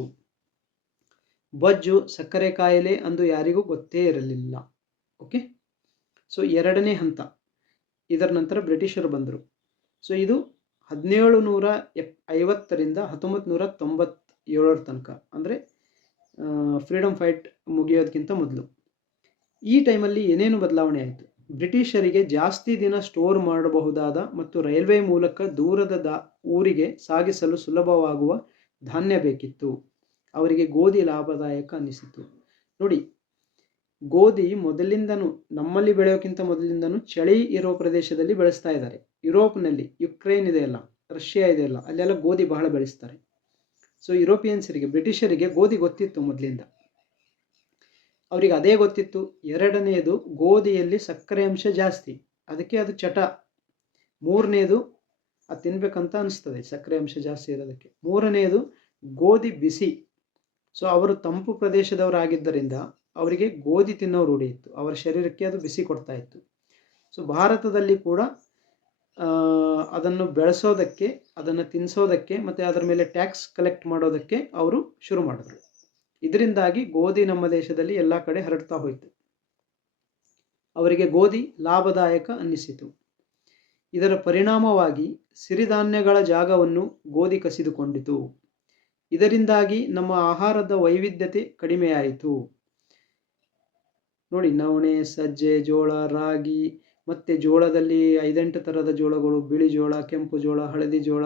ಬೊಜ್ಜು, ಸಕ್ಕರೆ ಕಾಯಿಲೆ ಅಂದು ಯಾರಿಗೂ ಗೊತ್ತೇ ಇರಲಿಲ್ಲ. ಓಕೆ. ಸೊ ಎರಡನೇ ಹಂತ, ಇದರ ನಂತರ ಬ್ರಿಟಿಷರು ಬಂದರು. ಸೊ ಇದು 1750ರಿಂದ 1997 ತನಕ, ಅಂದರೆ ಫ್ರೀಡಮ್ ಫೈಟ್ ಮುಗಿಯೋದಕ್ಕಿಂತ ಮೊದಲು. ಈ ಟೈಮಲ್ಲಿ ಏನೇನು ಬದಲಾವಣೆ ಆಯಿತು. ಬ್ರಿಟಿಷರಿಗೆ ಜಾಸ್ತಿ ದಿನ ಸ್ಟೋರ್ ಮಾಡಬಹುದಾದ ಮತ್ತು ರೈಲ್ವೆ ಮೂಲಕ ದೂರದ ಊರಿಗೆ ಸಾಗಿಸಲು ಸುಲಭವಾಗುವ ಧಾನ್ಯ ಬೇಕಿತ್ತು. ಅವರಿಗೆ ಗೋಧಿ ಲಾಭದಾಯಕ ಅನ್ನಿಸಿತು. ನೋಡಿ, ಗೋಧಿ ಮೊದಲಿಂದನೂ ನಮ್ಮಲ್ಲಿ ಬೆಳೆಯೋಕ್ಕಿಂತ ಮೊದಲಿಂದನೂ ಚಳಿ ಇರೋ ಪ್ರದೇಶದಲ್ಲಿ ಬೆಳೆಸ್ತಾ ಇದ್ದಾರೆ. ಯುರೋಪ್ನಲ್ಲಿ ಯುಕ್ರೇನ್ ಇದೆಯಲ್ಲ, ರಷ್ಯಾ ಇದೆಯಲ್ಲ, ಅಲ್ಲೆಲ್ಲ ಗೋಧಿ ಬಹಳ ಬೆಳೆಸ್ತಾರೆ. ಸೊ ಯುರೋಪಿಯನ್ಸರಿಗೆ, ಬ್ರಿಟಿಷರಿಗೆ ಗೋಧಿ ಗೊತ್ತಿತ್ತು ಮೊದಲಿಂದ, ಅವರಿಗೆ ಅದೇ ಗೊತ್ತಿತ್ತು. ಎರಡನೆಯದು, ಗೋಧಿಯಲ್ಲಿ ಸಕ್ಕರೆ ಅಂಶ ಜಾಸ್ತಿ, ಅದಕ್ಕೆ ಅದು ಚಟ. ಮೂರನೇದು, ಅದು ತಿನ್ಬೇಕಂತ ಅನಿಸ್ತದೆ ಸಕ್ಕರೆ ಅಂಶ ಜಾಸ್ತಿ ಇರೋದಕ್ಕೆ. ಮೂರನೆಯದು, ಗೋಧಿ ಬಿಸಿ. ಸೊ ಅವರು ತಂಪು ಪ್ರದೇಶದವರಾಗಿದ್ದರಿಂದ ಅವರಿಗೆ ಗೋಧಿ ತಿನ್ನೋ ರೂಢಿ ಇತ್ತು, ಅವರ ಶರೀರಕ್ಕೆ ಅದು ಬಿಸಿ ಕೊಡ್ತಾ ಇತ್ತು. ಸೊ ಭಾರತದಲ್ಲಿ ಕೂಡ ಅದನ್ನು ಬೆಳೆಸೋದಕ್ಕೆ, ಅದನ್ನು ತಿನ್ನಿಸೋದಕ್ಕೆ ಮತ್ತು ಅದರ ಮೇಲೆ ಟ್ಯಾಕ್ಸ್ ಕಲೆಕ್ಟ್ ಮಾಡೋದಕ್ಕೆ ಅವರು ಶುರು ಮಾಡಿದ್ರು. ಇದರಿಂದಾಗಿ ಗೋಧಿ ನಮ್ಮ ದೇಶದಲ್ಲಿ ಎಲ್ಲ ಕಡೆ ಹರಡ್ತಾ ಹೋಯಿತು. ಅವರಿಗೆ ಗೋಧಿ ಲಾಭದಾಯಕ ಅನ್ನಿಸಿತು. ಇದರ ಪರಿಣಾಮವಾಗಿ ಸಿರಿಧಾನ್ಯಗಳ ಜಾಗವನ್ನು ಗೋಧಿ ಕಸಿದುಕೊಂಡಿತು. ಇದರಿಂದಾಗಿ ನಮ್ಮ ಆಹಾರದ ವೈವಿಧ್ಯತೆ ಕಡಿಮೆಯಾಯಿತು. ನೋಡಿ, ನವಣೆ, ಸಜ್ಜೆ, ಜೋಳ, ರಾಗಿ, ಮತ್ತು ಜೋಳದಲ್ಲಿ 5-8 ಥರದ ಜೋಳಗಳು, ಬಿಳಿ ಜೋಳ, ಕೆಂಪು ಜೋಳ, ಹಳದಿ ಜೋಳ,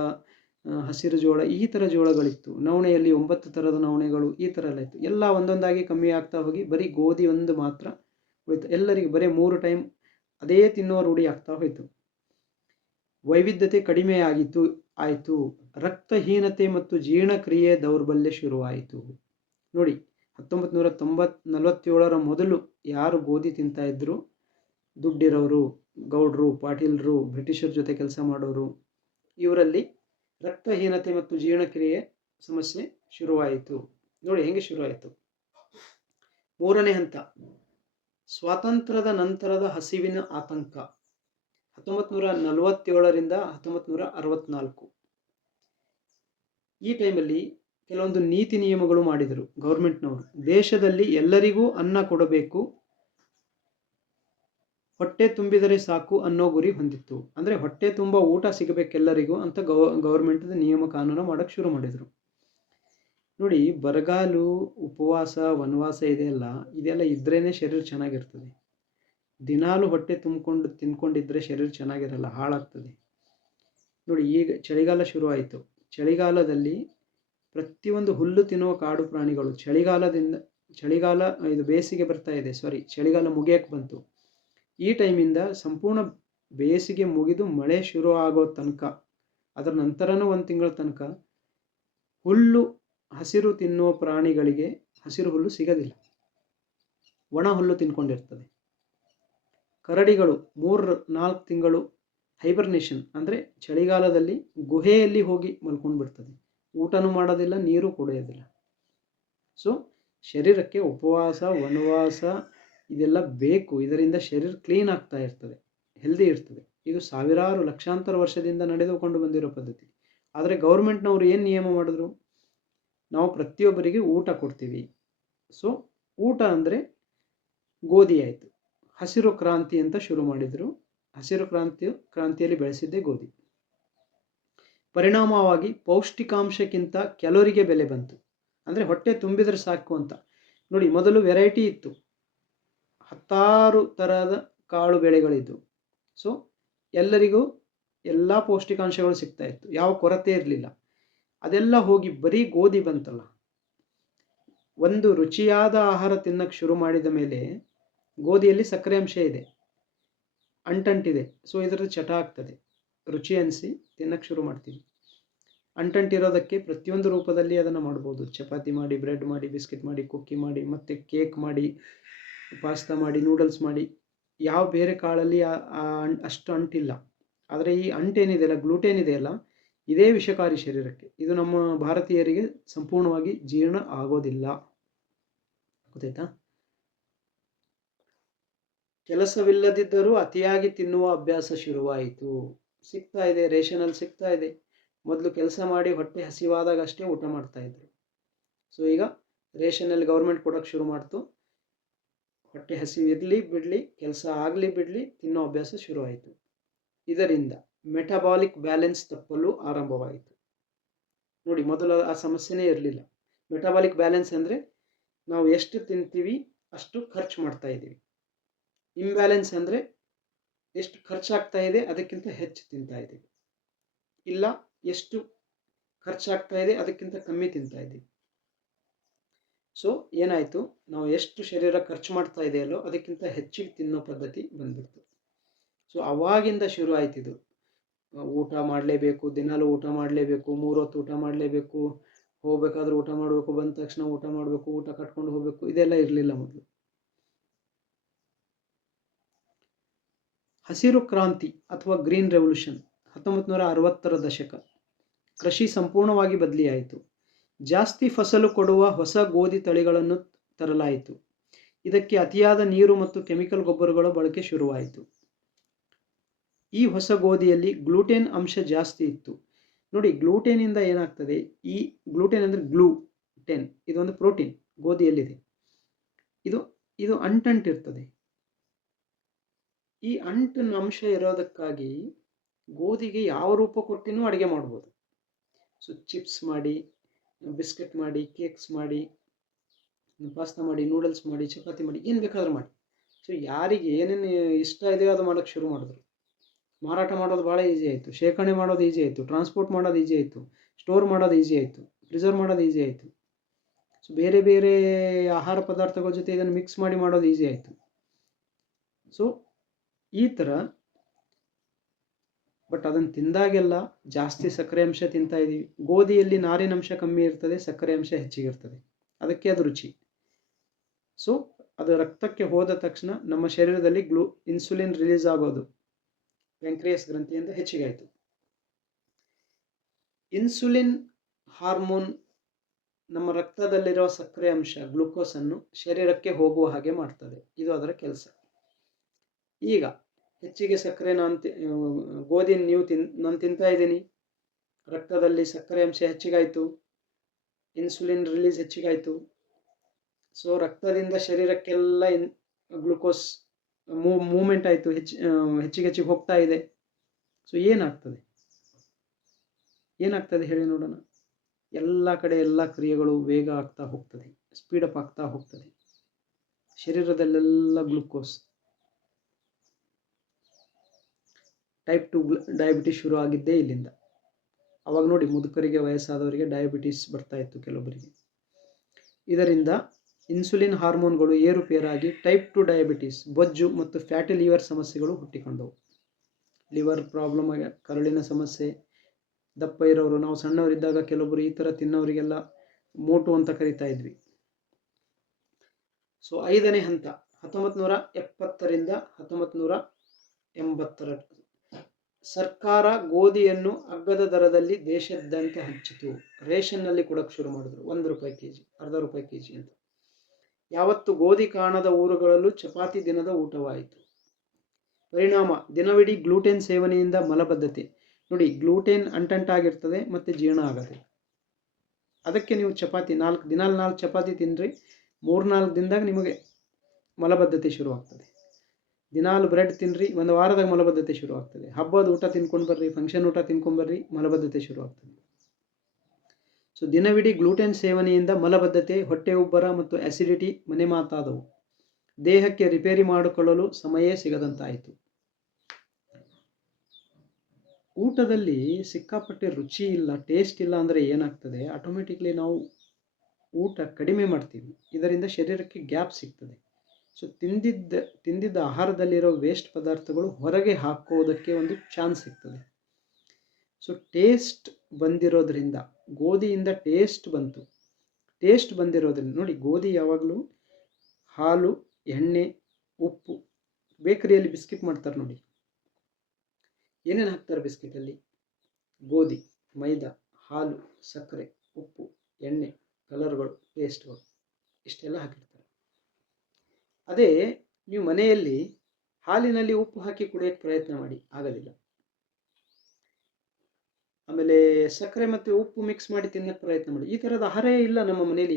ಹಸಿರು ಜೋಳ, ಈ ಥರ ಜೋಳಗಳಿತ್ತು. ನವಣೆಯಲ್ಲಿ 9 ಥರದ ನವಣೆಗಳು, ಈ ಥರ ಎಲ್ಲ ಇತ್ತು. ಎಲ್ಲ ಒಂದೊಂದಾಗಿ ಕಮ್ಮಿ ಆಗ್ತಾ ಹೋಗಿ ಬರೀ ಗೋಧಿ ಒಂದು ಮಾತ್ರ ಉಳಿತು. ಎಲ್ಲರಿಗೂ ಬರೀ 3 ಟೈಮ್ ಅದೇ ತಿನ್ನುವ ರೂಢಿ ಆಗ್ತಾ ಹೋಯಿತು. ವೈವಿಧ್ಯತೆ ಆಯಿತು. ರಕ್ತಹೀನತೆ ಮತ್ತು ಜೀರ್ಣಕ್ರಿಯೆ ದೌರ್ಬಲ್ಯ ಶುರುವಾಯಿತು. ನೋಡಿ, 1947 ಮೊದಲು ಯಾರು ಗೋಧಿ ತಿಂತಾ ಇದ್ರು? ದುಡ್ಡಿರೋರು, ಗೌಡ್ರು, ಪಾಟೀಲರು, ಬ್ರಿಟಿಷರ ಜೊತೆ ಕೆಲಸ ಮಾಡೋರು, ಇವರಲ್ಲಿ ರಕ್ತಹೀನತೆ ಮತ್ತು ಜೀರ್ಣಕ್ರಿಯೆ ಸಮಸ್ಯೆ ಶುರುವಾಯಿತು. ನೋಡಿ ಹೆಂಗೆ ಶುರುವಾಯಿತು. ಮೂರನೇ ಹಂತ, ಸ್ವಾತಂತ್ರ್ಯದ ನಂತರದ ಹಸಿವಿನ ಆತಂಕ. 1947ರಿಂದ 1964 ಈ ಟೈಮಲ್ಲಿ ಕೆಲವೊಂದು ನೀತಿ ನಿಯಮಗಳು ಮಾಡಿದರು ಗೌರ್ಮೆಂಟ್ನವರು. ದೇಶದಲ್ಲಿ ಎಲ್ಲರಿಗೂ ಅನ್ನ ಕೊಡಬೇಕು, ಹೊಟ್ಟೆ ತುಂಬಿದರೆ ಸಾಕು ಅನ್ನೋ ಗುರಿ ಹೊಂದಿತ್ತು. ಅಂದರೆ ಹೊಟ್ಟೆ ತುಂಬ ಊಟ ಸಿಗಬೇಕೆಲ್ಲರಿಗೂ ಅಂತ ಗೌರ್ಮೆಂಟ್ ನಿಯಮ ಕಾನೂನು ಮಾಡೋಕ್ಕೆ ಶುರು ಮಾಡಿದರು. ನೋಡಿ, ಬರಗಾಲು, ಉಪವಾಸ, ವನವಾಸ ಇದೆಲ್ಲ ಇದ್ರೇ ಶರೀರ ಚೆನ್ನಾಗಿರ್ತದೆ. ದಿನಾಲು ಹೊಟ್ಟೆ ತಿನ್ಕೊಂಡಿದ್ರೆ ಶರೀರ ಚೆನ್ನಾಗಿರಲ್ಲ, ಹಾಳಾಗ್ತದೆ. ನೋಡಿ, ಈಗ ಚಳಿಗಾಲ ಶುರುವಾಯಿತು. ಚಳಿಗಾಲದಲ್ಲಿ ಪ್ರತಿಯೊಂದು ಹುಲ್ಲು ತಿನ್ನುವ ಕಾಡು ಪ್ರಾಣಿಗಳು ಇದು ಬೇಸಿಗೆ ಬರ್ತಾ ಇದೆ, ಚಳಿಗಾಲ ಮುಗಿಯಕ್ಕೆ ಬಂತು. ಈ ಟೈಮಿಂದ ಸಂಪೂರ್ಣ ಬೇಸಿಗೆ ಮುಗಿದು ಮಳೆ ಶುರು ಆಗೋ ತನಕ, ಅದರ ನಂತರನೂ 1 ತಿಂಗಳ ತನಕ ಹಸಿರು ತಿನ್ನುವ ಪ್ರಾಣಿಗಳಿಗೆ ಹಸಿರು ಹುಲ್ಲು ಸಿಗೋದಿಲ್ಲ, ಒಣ ಹುಲ್ಲು ತಿನ್ಕೊಂಡಿರ್ತದೆ. ಕರಡಿಗಳು 3-4 ತಿಂಗಳು ಹೈಬರ್ನೇಷನ್, ಅಂದರೆ ಚಳಿಗಾಲದಲ್ಲಿ ಗುಹೆಯಲ್ಲಿ ಹೋಗಿ ಮಲ್ಕೊಂಡು ಬಿಡ್ತದೆ. ಊಟನೂ ಮಾಡೋದಿಲ್ಲ, ನೀರು ಕುಡಿಯೋದಿಲ್ಲ. ಸೊ ಶರೀರಕ್ಕೆ ಉಪವಾಸ, ವನವಾಸ ಇದೆಲ್ಲ ಬೇಕು. ಇದರಿಂದ ಶರೀರ ಕ್ಲೀನ್ ಆಗ್ತಾ ಇರ್ತದೆ, ಹೆಲ್ದಿ ಇರ್ತದೆ. ಇದು ಸಾವಿರಾರು ಲಕ್ಷಾಂತರ ವರ್ಷದಿಂದ ನಡೆದುಕೊಂಡು ಬಂದಿರೋ ಪದ್ಧತಿ. ಆದರೆ ಗೌರ್ಮೆಂಟ್ನವರು ಏನು ನಿಯಮ ಮಾಡಿದ್ರು? ನಾವು ಪ್ರತಿಯೊಬ್ಬರಿಗೆ ಊಟ ಕೊಡ್ತೀವಿ. ಸೊ ಊಟ ಅಂದರೆ ಗೋಧಿ ಆಯಿತು. ಹಸಿರು ಕ್ರಾಂತಿ ಅಂತ ಶುರು ಮಾಡಿದರು. ಹಸಿರು ಕ್ರಾಂತಿಯಲ್ಲಿ ಬೆಳೆಸಿದ್ದೇ ಗೋಧಿ. ಪರಿಣಾಮವಾಗಿ ಪೌಷ್ಟಿಕಾಂಶಕ್ಕಿಂತ ಕ್ಯಾಲೋರಿಗೆ ಬೆಲೆ ಬಂತು. ಅಂದರೆ ಹೊಟ್ಟೆ ತುಂಬಿದ್ರೆ ಸಾಕು ಅಂತ. ನೋಡಿ, ಮೊದಲು ವೆರೈಟಿ ಇತ್ತು, 16 ಥರದ ಕಾಳು ಬೆಳೆಗಳಿದ್ದು. ಸೊ ಎಲ್ಲರಿಗೂ ಎಲ್ಲ ಪೌಷ್ಟಿಕಾಂಶಗಳು ಸಿಗ್ತಾ ಇತ್ತು, ಯಾವ ಕೊರತೆ ಇರಲಿಲ್ಲ. ಅದೆಲ್ಲ ಹೋಗಿ ಬರೀ ಗೋಧಿ ಬಂತಲ್ಲ. ಒಂದು ರುಚಿಯಾದ ಆಹಾರ ತಿನ್ನಕ್ಕೆ ಶುರು ಮಾಡಿದ ಮೇಲೆ ಗೋಧಿಯಲ್ಲಿ ಸಕ್ಕರೆ ಅಂಶ ಇದೆ, ಅಂಟಂಟಿದೆ. ಸೊ ಇದರದ್ದು ಚಟ ಆಗ್ತದೆ, ರುಚಿ ಅನಿಸಿ ತಿನ್ನಕ್ಕೆ ಶುರು ಮಾಡ್ತೀವಿ. ಅಂಟಂಟಿರೋದಕ್ಕೆ ಪ್ರತಿಯೊಂದು ರೂಪದಲ್ಲಿ ಅದನ್ನು ಮಾಡ್ಬೋದು. ಚಪಾತಿ ಮಾಡಿ, ಬ್ರೆಡ್ ಮಾಡಿ, ಬಿಸ್ಕೆಟ್ ಮಾಡಿ, ಕುಕ್ಕಿ ಮಾಡಿ, ಮತ್ತು ಕೇಕ್ ಮಾಡಿ, ಪಾಸ್ತಾ ಮಾಡಿ, ನೂಡಲ್ಸ್ ಮಾಡಿ. ಯಾವ ಬೇರೆ ಕಾಳಲ್ಲಿ ಅಷ್ಟು ಅಂಟಿಲ್ಲ. ಆದರೆ ಈ ಅಂಟೇನಿದೆಯಲ್ಲ, ಗ್ಲೂಟೇನ್ ಇದೆಯಲ್ಲ, ಇದೇ ವಿಷಕಾರಿ ಶರೀರಕ್ಕೆ. ಇದು ನಮ್ಮ ಭಾರತೀಯರಿಗೆ ಸಂಪೂರ್ಣವಾಗಿ ಜೀರ್ಣ ಆಗೋದಿಲ್ಲ, ಗೊತ್ತಾಯ್ತಾ? ಕೆಲಸವಿಲ್ಲದಿದ್ದರೂ ಅತಿಯಾಗಿ ತಿನ್ನುವ ಅಭ್ಯಾಸ ಶುರುವಾಯಿತು. ಸಿಗ್ತಾ ಇದೆ, ರೇಷನಲ್ಲಿ ಸಿಗ್ತಾ ಇದೆ. ಮೊದಲು ಕೆಲಸ ಮಾಡಿ ಹೊಟ್ಟೆ ಹಸಿವಾದಾಗ ಅಷ್ಟೇ ಊಟ ಮಾಡ್ತಾ ಇದ್ರು. ಸೊ ಈಗ ರೇಷನಲ್ಲಿ ಗೌರ್ಮೆಂಟ್ ಕೊಡೋಕ್ಕೆ ಶುರು ಮಾಡ್ತು. ಹೊಟ್ಟೆ ಹಸಿವು ಇರಲಿ ಬಿಡಲಿ, ಕೆಲಸ ಆಗಲಿ ಬಿಡಲಿ, ತಿನ್ನೋ ಅಭ್ಯಾಸ ಶುರುವಾಯಿತು. ಇದರಿಂದ ಮೆಟಬಾಲಿಕ್ ಬ್ಯಾಲೆನ್ಸ್ ತಪ್ಪಲು ಆರಂಭವಾಯಿತು. ನೋಡಿ, ಮೊದಲು ಆ ಸಮಸ್ಯೆನೇ ಇರಲಿಲ್ಲ. ಮೆಟಬಾಲಿಕ್ ಬ್ಯಾಲೆನ್ಸ್ ಅಂದರೆ ನಾವು ಎಷ್ಟು ತಿಂತೀವಿ ಅಷ್ಟು ಖರ್ಚು ಮಾಡ್ತಾ ಇದ್ದೀವಿ. ಇಂಬ್ಯಾಲೆನ್ಸ್ ಅಂದರೆ ಎಷ್ಟು ಖರ್ಚಾಗ್ತಾ ಇದೆ ಅದಕ್ಕಿಂತ ಹೆಚ್ಚು ತಿಂತಾ ಇದ್ದೀವಿ, ಇಲ್ಲ ಎಷ್ಟು ಖರ್ಚಾಗ್ತಾ ಇದೆ ಅದಕ್ಕಿಂತ ಕಮ್ಮಿ ತಿಂತಾ ಇದ್ದೀವಿ. ಸೊ ಏನಾಯಿತು, ನಾವು ಎಷ್ಟು ಶರೀರ ಖರ್ಚು ಮಾಡ್ತಾ ಇದೆಯಲ್ಲೋ ಅದಕ್ಕಿಂತ ಹೆಚ್ಚಿಗೆ ತಿನ್ನೋ ಪದ್ಧತಿ ಬಂದ್ಬಿಡ್ತು. ಸೊ ಅವಾಗಿಂದ ಶುರು ಆಯ್ತಿದ್ದು, ಊಟ ಮಾಡಲೇಬೇಕು, ದಿನಾಲೂ ಊಟ ಮಾಡಲೇಬೇಕು, 3 ಹೊತ್ತು ಊಟ ಮಾಡಲೇಬೇಕು, ಹೋಗ್ಬೇಕಾದ್ರೂ ಊಟ ಮಾಡಬೇಕು, ಬಂದ ತಕ್ಷಣ ಊಟ ಮಾಡಬೇಕು, ಊಟ ಕಟ್ಕೊಂಡು ಹೋಗಬೇಕು, ಇದೆಲ್ಲ ಇರಲಿಲ್ಲ ಮೊದಲು. ಹಸಿರು ಕ್ರಾಂತಿ ಅಥವಾ ಗ್ರೀನ್ ರೆವಲ್ಯೂಷನ್ 1960ರ ದಶಕ. ಕೃಷಿ ಸಂಪೂರ್ಣವಾಗಿ ಬದಲಿಯಾಯಿತು. ಜಾಸ್ತಿ ಫಸಲು ಕೊಡುವ ಹೊಸ ಗೋಧಿ ತಳಿಗಳನ್ನು ತರಲಾಯಿತು. ಇದಕ್ಕೆ ಅತಿಯಾದ ನೀರು ಮತ್ತು ಕೆಮಿಕಲ್ ಗೊಬ್ಬರಗಳ ಬಳಕೆ ಶುರುವಾಯಿತು. ಈ ಹೊಸ ಗೋಧಿಯಲ್ಲಿ ಗ್ಲೂಟೆನ್ ಅಂಶ ಜಾಸ್ತಿ ಇತ್ತು. ನೋಡಿ, ಗ್ಲೂಟೆನಿಂದ ಏನಾಗ್ತದೆ, ಈ ಗ್ಲೂಟೆನ್ ಅಂದರೆ ಗ್ಲೂಟೆನ್, ಇದೊಂದು ಪ್ರೋಟೀನ್ ಗೋಧಿಯಲ್ಲಿದೆ. ಇದು ಅಂಟಂಟಿರ್ತದೆ. ಈ ಅಂಟಿನ ಅಂಶ ಇರೋದಕ್ಕಾಗಿ ಗೋಧಿಗೆ ಯಾವ ರೂಪ ಕೊಟ್ಟಿನೂ ಅಡುಗೆ ಮಾಡ್ಬೋದು. ಸೊ ಚಿಪ್ಸ್ ಮಾಡಿ, ಬಿಸ್ಕೆಟ್ ಮಾಡಿ, ಕೇಕ್ಸ್ ಮಾಡಿ, ಪಾಸ್ತಾ ಮಾಡಿ, ನೂಡಲ್ಸ್ ಮಾಡಿ, ಚಪಾತಿ ಮಾಡಿ, ಏನು ಬೇಕಾದ್ರೂ ಮಾಡಿ. ಸೊ ಯಾರಿಗೆ ಏನೇನು ಇಷ್ಟ ಇದೆಯೋ ಅದು ಮಾಡೋಕ್ಕೆ ಶುರು ಮಾಡಿದ್ರು. ಮಾರಾಟ ಮಾಡೋದು ಭಾಳ ಈಸಿ ಆಯಿತು, ಶೇಖರಣೆ ಮಾಡೋದು ಈಸಿ ಆಯಿತು, ಟ್ರಾನ್ಸ್ಪೋರ್ಟ್ ಮಾಡೋದು ಈಸಿ ಆಯಿತು, ಸ್ಟೋರ್ ಮಾಡೋದು ಈಸಿ ಆಯಿತು, ಪ್ರಿಸರ್ವ್ ಮಾಡೋದು ಈಸಿ ಆಯಿತು. ಸೊ ಬೇರೆ ಬೇರೆ ಆಹಾರ ಪದಾರ್ಥಗಳ ಜೊತೆ ಇದನ್ನು ಮಿಕ್ಸ್ ಮಾಡಿ ಮಾಡೋದು ಈಸಿ ಆಯಿತು. ಸೊ ಈ ಥರ. ಬಟ್ ಅದನ್ನು ತಿಂದಾಗೆಲ್ಲ ಜಾಸ್ತಿ ಸಕ್ಕರೆ ಅಂಶ ತಿಂತಾ ಇದ್ದೀವಿ. ಗೋಧಿಯಲ್ಲಿ ನಾರಿನಂಶ ಕಮ್ಮಿ ಇರ್ತದೆ, ಸಕ್ಕರೆ ಅಂಶ ಹೆಚ್ಚಿಗಿರ್ತದೆ, ಅದಕ್ಕೆ ಅದು ರುಚಿ. ಸೊ ಅದು ರಕ್ತಕ್ಕೆ ಹೋದ ತಕ್ಷಣ ನಮ್ಮ ಶರೀರದಲ್ಲಿ ಇನ್ಸುಲಿನ್ ರಿಲೀಸ್ ಆಗೋದು ಪ್ಯಾಂಕ್ರಿಯಾಸ್ ಗ್ರಂಥಿಯಿಂದ ಹೆಚ್ಚಿಗಾಯಿತು. ಇನ್ಸುಲಿನ್ ಹಾರ್ಮೋನ್ ನಮ್ಮ ರಕ್ತದಲ್ಲಿರೋ ಸಕ್ಕರೆ ಅಂಶ ಗ್ಲುಕೋಸನ್ನು ಶರೀರಕ್ಕೆ ಹೋಗುವ ಹಾಗೆ ಮಾಡ್ತದೆ. ಇದು ಅದರ ಕೆಲಸ. ಈಗ ಹೆಚ್ಚಿಗೆ ಸಕ್ಕರೆ ಗೋಧಿ ನಾನು ತಿಂತಾ ಇದ್ದೀನಿ, ರಕ್ತದಲ್ಲಿ ಸಕ್ಕರೆ ಅಂಶ ಹೆಚ್ಚಿಗಾಯಿತು, ಇನ್ಸುಲಿನ್ ರಿಲೀಸ್ ಹೆಚ್ಚಿಗಾಯಿತು. ಸೊ ರಕ್ತದಿಂದ ಶರೀರಕ್ಕೆಲ್ಲ ಗ್ಲುಕೋಸ್ ಮೂವ್ಮೆಂಟ್ ಆಯಿತು, ಹೆಚ್ಚಿಗೆ ಹೋಗ್ತಾ ಇದೆ. ಸೊ ಏನಾಗ್ತದೆ ಹೇಳಿ ನೋಡೋಣ. ಎಲ್ಲ ಕಡೆ ಎಲ್ಲ ಕ್ರಿಯೆಗಳು ವೇಗ ಆಗ್ತಾ ಹೋಗ್ತದೆ, ಸ್ಪೀಡಪ್ ಆಗ್ತಾ ಹೋಗ್ತದೆ. ಶರೀರದಲ್ಲೆಲ್ಲ ಗ್ಲುಕೋಸ್. ಟೈಪ್ 2 ಡಯಾಬಿಟಿಸ್ ಶುರು ಆಗಿದ್ದೇ ಇಲ್ಲಿಂದ. ಅವಾಗ ನೋಡಿ, ಮುದುಕರಿಗೆ, ವಯಸ್ಸಾದವರಿಗೆ ಡಯಾಬಿಟಿಸ್ ಬರ್ತಾ ಇತ್ತು ಕೆಲವೊಬ್ಬರಿಗೆ. ಇದರಿಂದ ಇನ್ಸುಲಿನ್ ಹಾರ್ಮೋನ್ಗಳು ಏರುಪೇರಾಗಿ ಟೈಪ್ 2 ಡಯಾಬಿಟಿಸ್, ಬೊಜ್ಜು ಮತ್ತು ಫ್ಯಾಟಿ ಲಿವರ್ ಸಮಸ್ಯೆಗಳು ಹುಟ್ಟಿಕೊಂಡವು. ಲಿವರ್ ಪ್ರಾಬ್ಲಮ್, ಕರಳಿನ ಸಮಸ್ಯೆ, ದಪ್ಪ ಇರೋರು, ನಾವು ಸಣ್ಣವರಿದ್ದಾಗ ಕೆಲವೊಬ್ಬರು ಈ ಥರ ತಿನ್ನೋರಿಗೆಲ್ಲ ಮೋಟು ಅಂತ ಕರಿತಾ ಇದ್ವಿ. ಸೊ 5ನೇ ಹಂತ 1970ರಿಂದ 1980 ಸರ್ಕಾರ ಗೋಧಿಯನ್ನು ಅಗ್ಗದ ದರದಲ್ಲಿ ದೇಶಾದ್ಯಂತ ಹಂಚಿತು. ರೇಷನ್ನಲ್ಲಿ ಕೊಡಕ್ಕೆ ಶುರು ಮಾಡಿದ್ರು. 1 ರೂಪಾಯಿ ಕೆಜಿ, ಅರ್ಧ ರೂಪಾಯಿ ಕೆಜಿ ಅಂತ. ಯಾವತ್ತು ಗೋಧಿ ಕಾಣದ ಊರುಗಳಲ್ಲೂ ಚಪಾತಿ ದಿನದ ಊಟವಾಯಿತು. ಪರಿಣಾಮ, ದಿನವಿಡೀ ಗ್ಲೂಟೆನ್ ಸೇವನೆಯಿಂದ ಮಲಬದ್ಧತೆ. ನೋಡಿ, ಗ್ಲೂಟೆನ್ ಅಂಟಂಟಾಗಿರ್ತದೆ ಮತ್ತು ಜೀರ್ಣ ಆಗದೆ. ಅದಕ್ಕೆ ನೀವು ಚಪಾತಿ 4 ಚಪಾತಿ ತಿನ್ನಿರಿ, 3-4 ದಿನದಾಗ ನಿಮಗೆ ಮಲಬದ್ಧತೆ ಶುರುವಾಗ್ತದೆ. ದಿನಾಲು ಬ್ರೆಡ್ ತಿನ್ನಿರಿ, 1 ವಾರದಾಗ ಮಲಬದ್ಧತೆ ಶುರುವಾಗ್ತದೆ. ಹಬ್ಬದ ಊಟ ತಿನ್ಕೊಂಡು ಬರ್ರಿ, ಫಂಕ್ಷನ್ ಊಟ ತಿನ್ಕೊಂಡು ಬರ್ರಿ, ಮಲಬದ್ಧತೆ ಶುರುವಾಗ್ತದೆ. ಸೊ ದಿನವಿಡೀ ಗ್ಲೂಟೆನ್ ಸೇವನೆಯಿಂದ ಮಲಬದ್ಧತೆ, ಹೊಟ್ಟೆ ಉಬ್ಬರ ಮತ್ತು ಆಸಿಡಿಟಿ ಮನೆ ಮಾತಾದವು. ದೇಹಕ್ಕೆ ರಿಪೇರಿ ಮಾಡಿಕೊಳ್ಳಲು ಸಮಯ ಸಿಗದಂತಾಯಿತು. ಊಟದಲ್ಲಿ ಸಿಕ್ಕಾಪಟ್ಟೆ ರುಚಿ ಇಲ್ಲ, ಟೇಸ್ಟ್ ಇಲ್ಲ ಅಂದರೆ ಏನಾಗ್ತದೆ, ಆಟೋಮೆಟಿಕ್ಲಿ ನಾವು ಊಟ ಕಡಿಮೆ ಮಾಡ್ತೀವಿ. ಇದರಿಂದ ಶರೀರಕ್ಕೆ ಗ್ಯಾಪ್ ಸಿಗ್ತದೆ. ಸೊ ತಿಂದಿದ್ದ ಆಹಾರದಲ್ಲಿರೋ ವೇಸ್ಟ್ ಪದಾರ್ಥಗಳು ಹೊರಗೆ ಹಾಕೋದಕ್ಕೆ ಒಂದು ಚಾನ್ಸ್ ಸಿಗ್ತದೆ. ಸೊ ಟೇಸ್ಟ್ ಬಂದಿರೋದ್ರಿಂದ, ಗೋಧಿಯಿಂದ ಟೇಸ್ಟ್ ಬಂದಿರೋದ್ರಿಂದ ನೋಡಿ, ಗೋಧಿ ಯಾವಾಗಲೂ ಹಾಲು, ಎಣ್ಣೆ, ಉಪ್ಪು. ಬೇಕರಿಯಲ್ಲಿ ಬಿಸ್ಕಿಟ್ ಮಾಡ್ತಾರೆ ನೋಡಿ, ಏನೇನು ಹಾಕ್ತಾರೆ ಬಿಸ್ಕಿಟಲ್ಲಿ? ಗೋಧಿ, ಮೈದಾ, ಹಾಲು, ಸಕ್ಕರೆ, ಉಪ್ಪು, ಎಣ್ಣೆ, ಕಲರ್ಗಳು, ಪೇಸ್ಟ್ಗಳು, ಇಷ್ಟೆಲ್ಲ ಹಾಕಿರ್ತಾರೆ. ಅದೇ ನೀವು ಮನೆಯಲ್ಲಿ ಹಾಲಿನಲ್ಲಿ ಉಪ್ಪು ಹಾಕಿ ಕುಡಿಯೋಕ್ಕೆ ಪ್ರಯತ್ನ ಮಾಡಿ, ಆಗೋದಿಲ್ಲ. ಆಮೇಲೆ ಸಕ್ಕರೆ ಮತ್ತು ಉಪ್ಪು ಮಿಕ್ಸ್ ಮಾಡಿ ತಿನ್ನೋಕ್ಕೆ ಪ್ರಯತ್ನ ಮಾಡಿ. ಈ ಥರದ ಆಹಾರೇ ಇಲ್ಲ ನಮ್ಮ ಮನೆಯಲ್ಲಿ.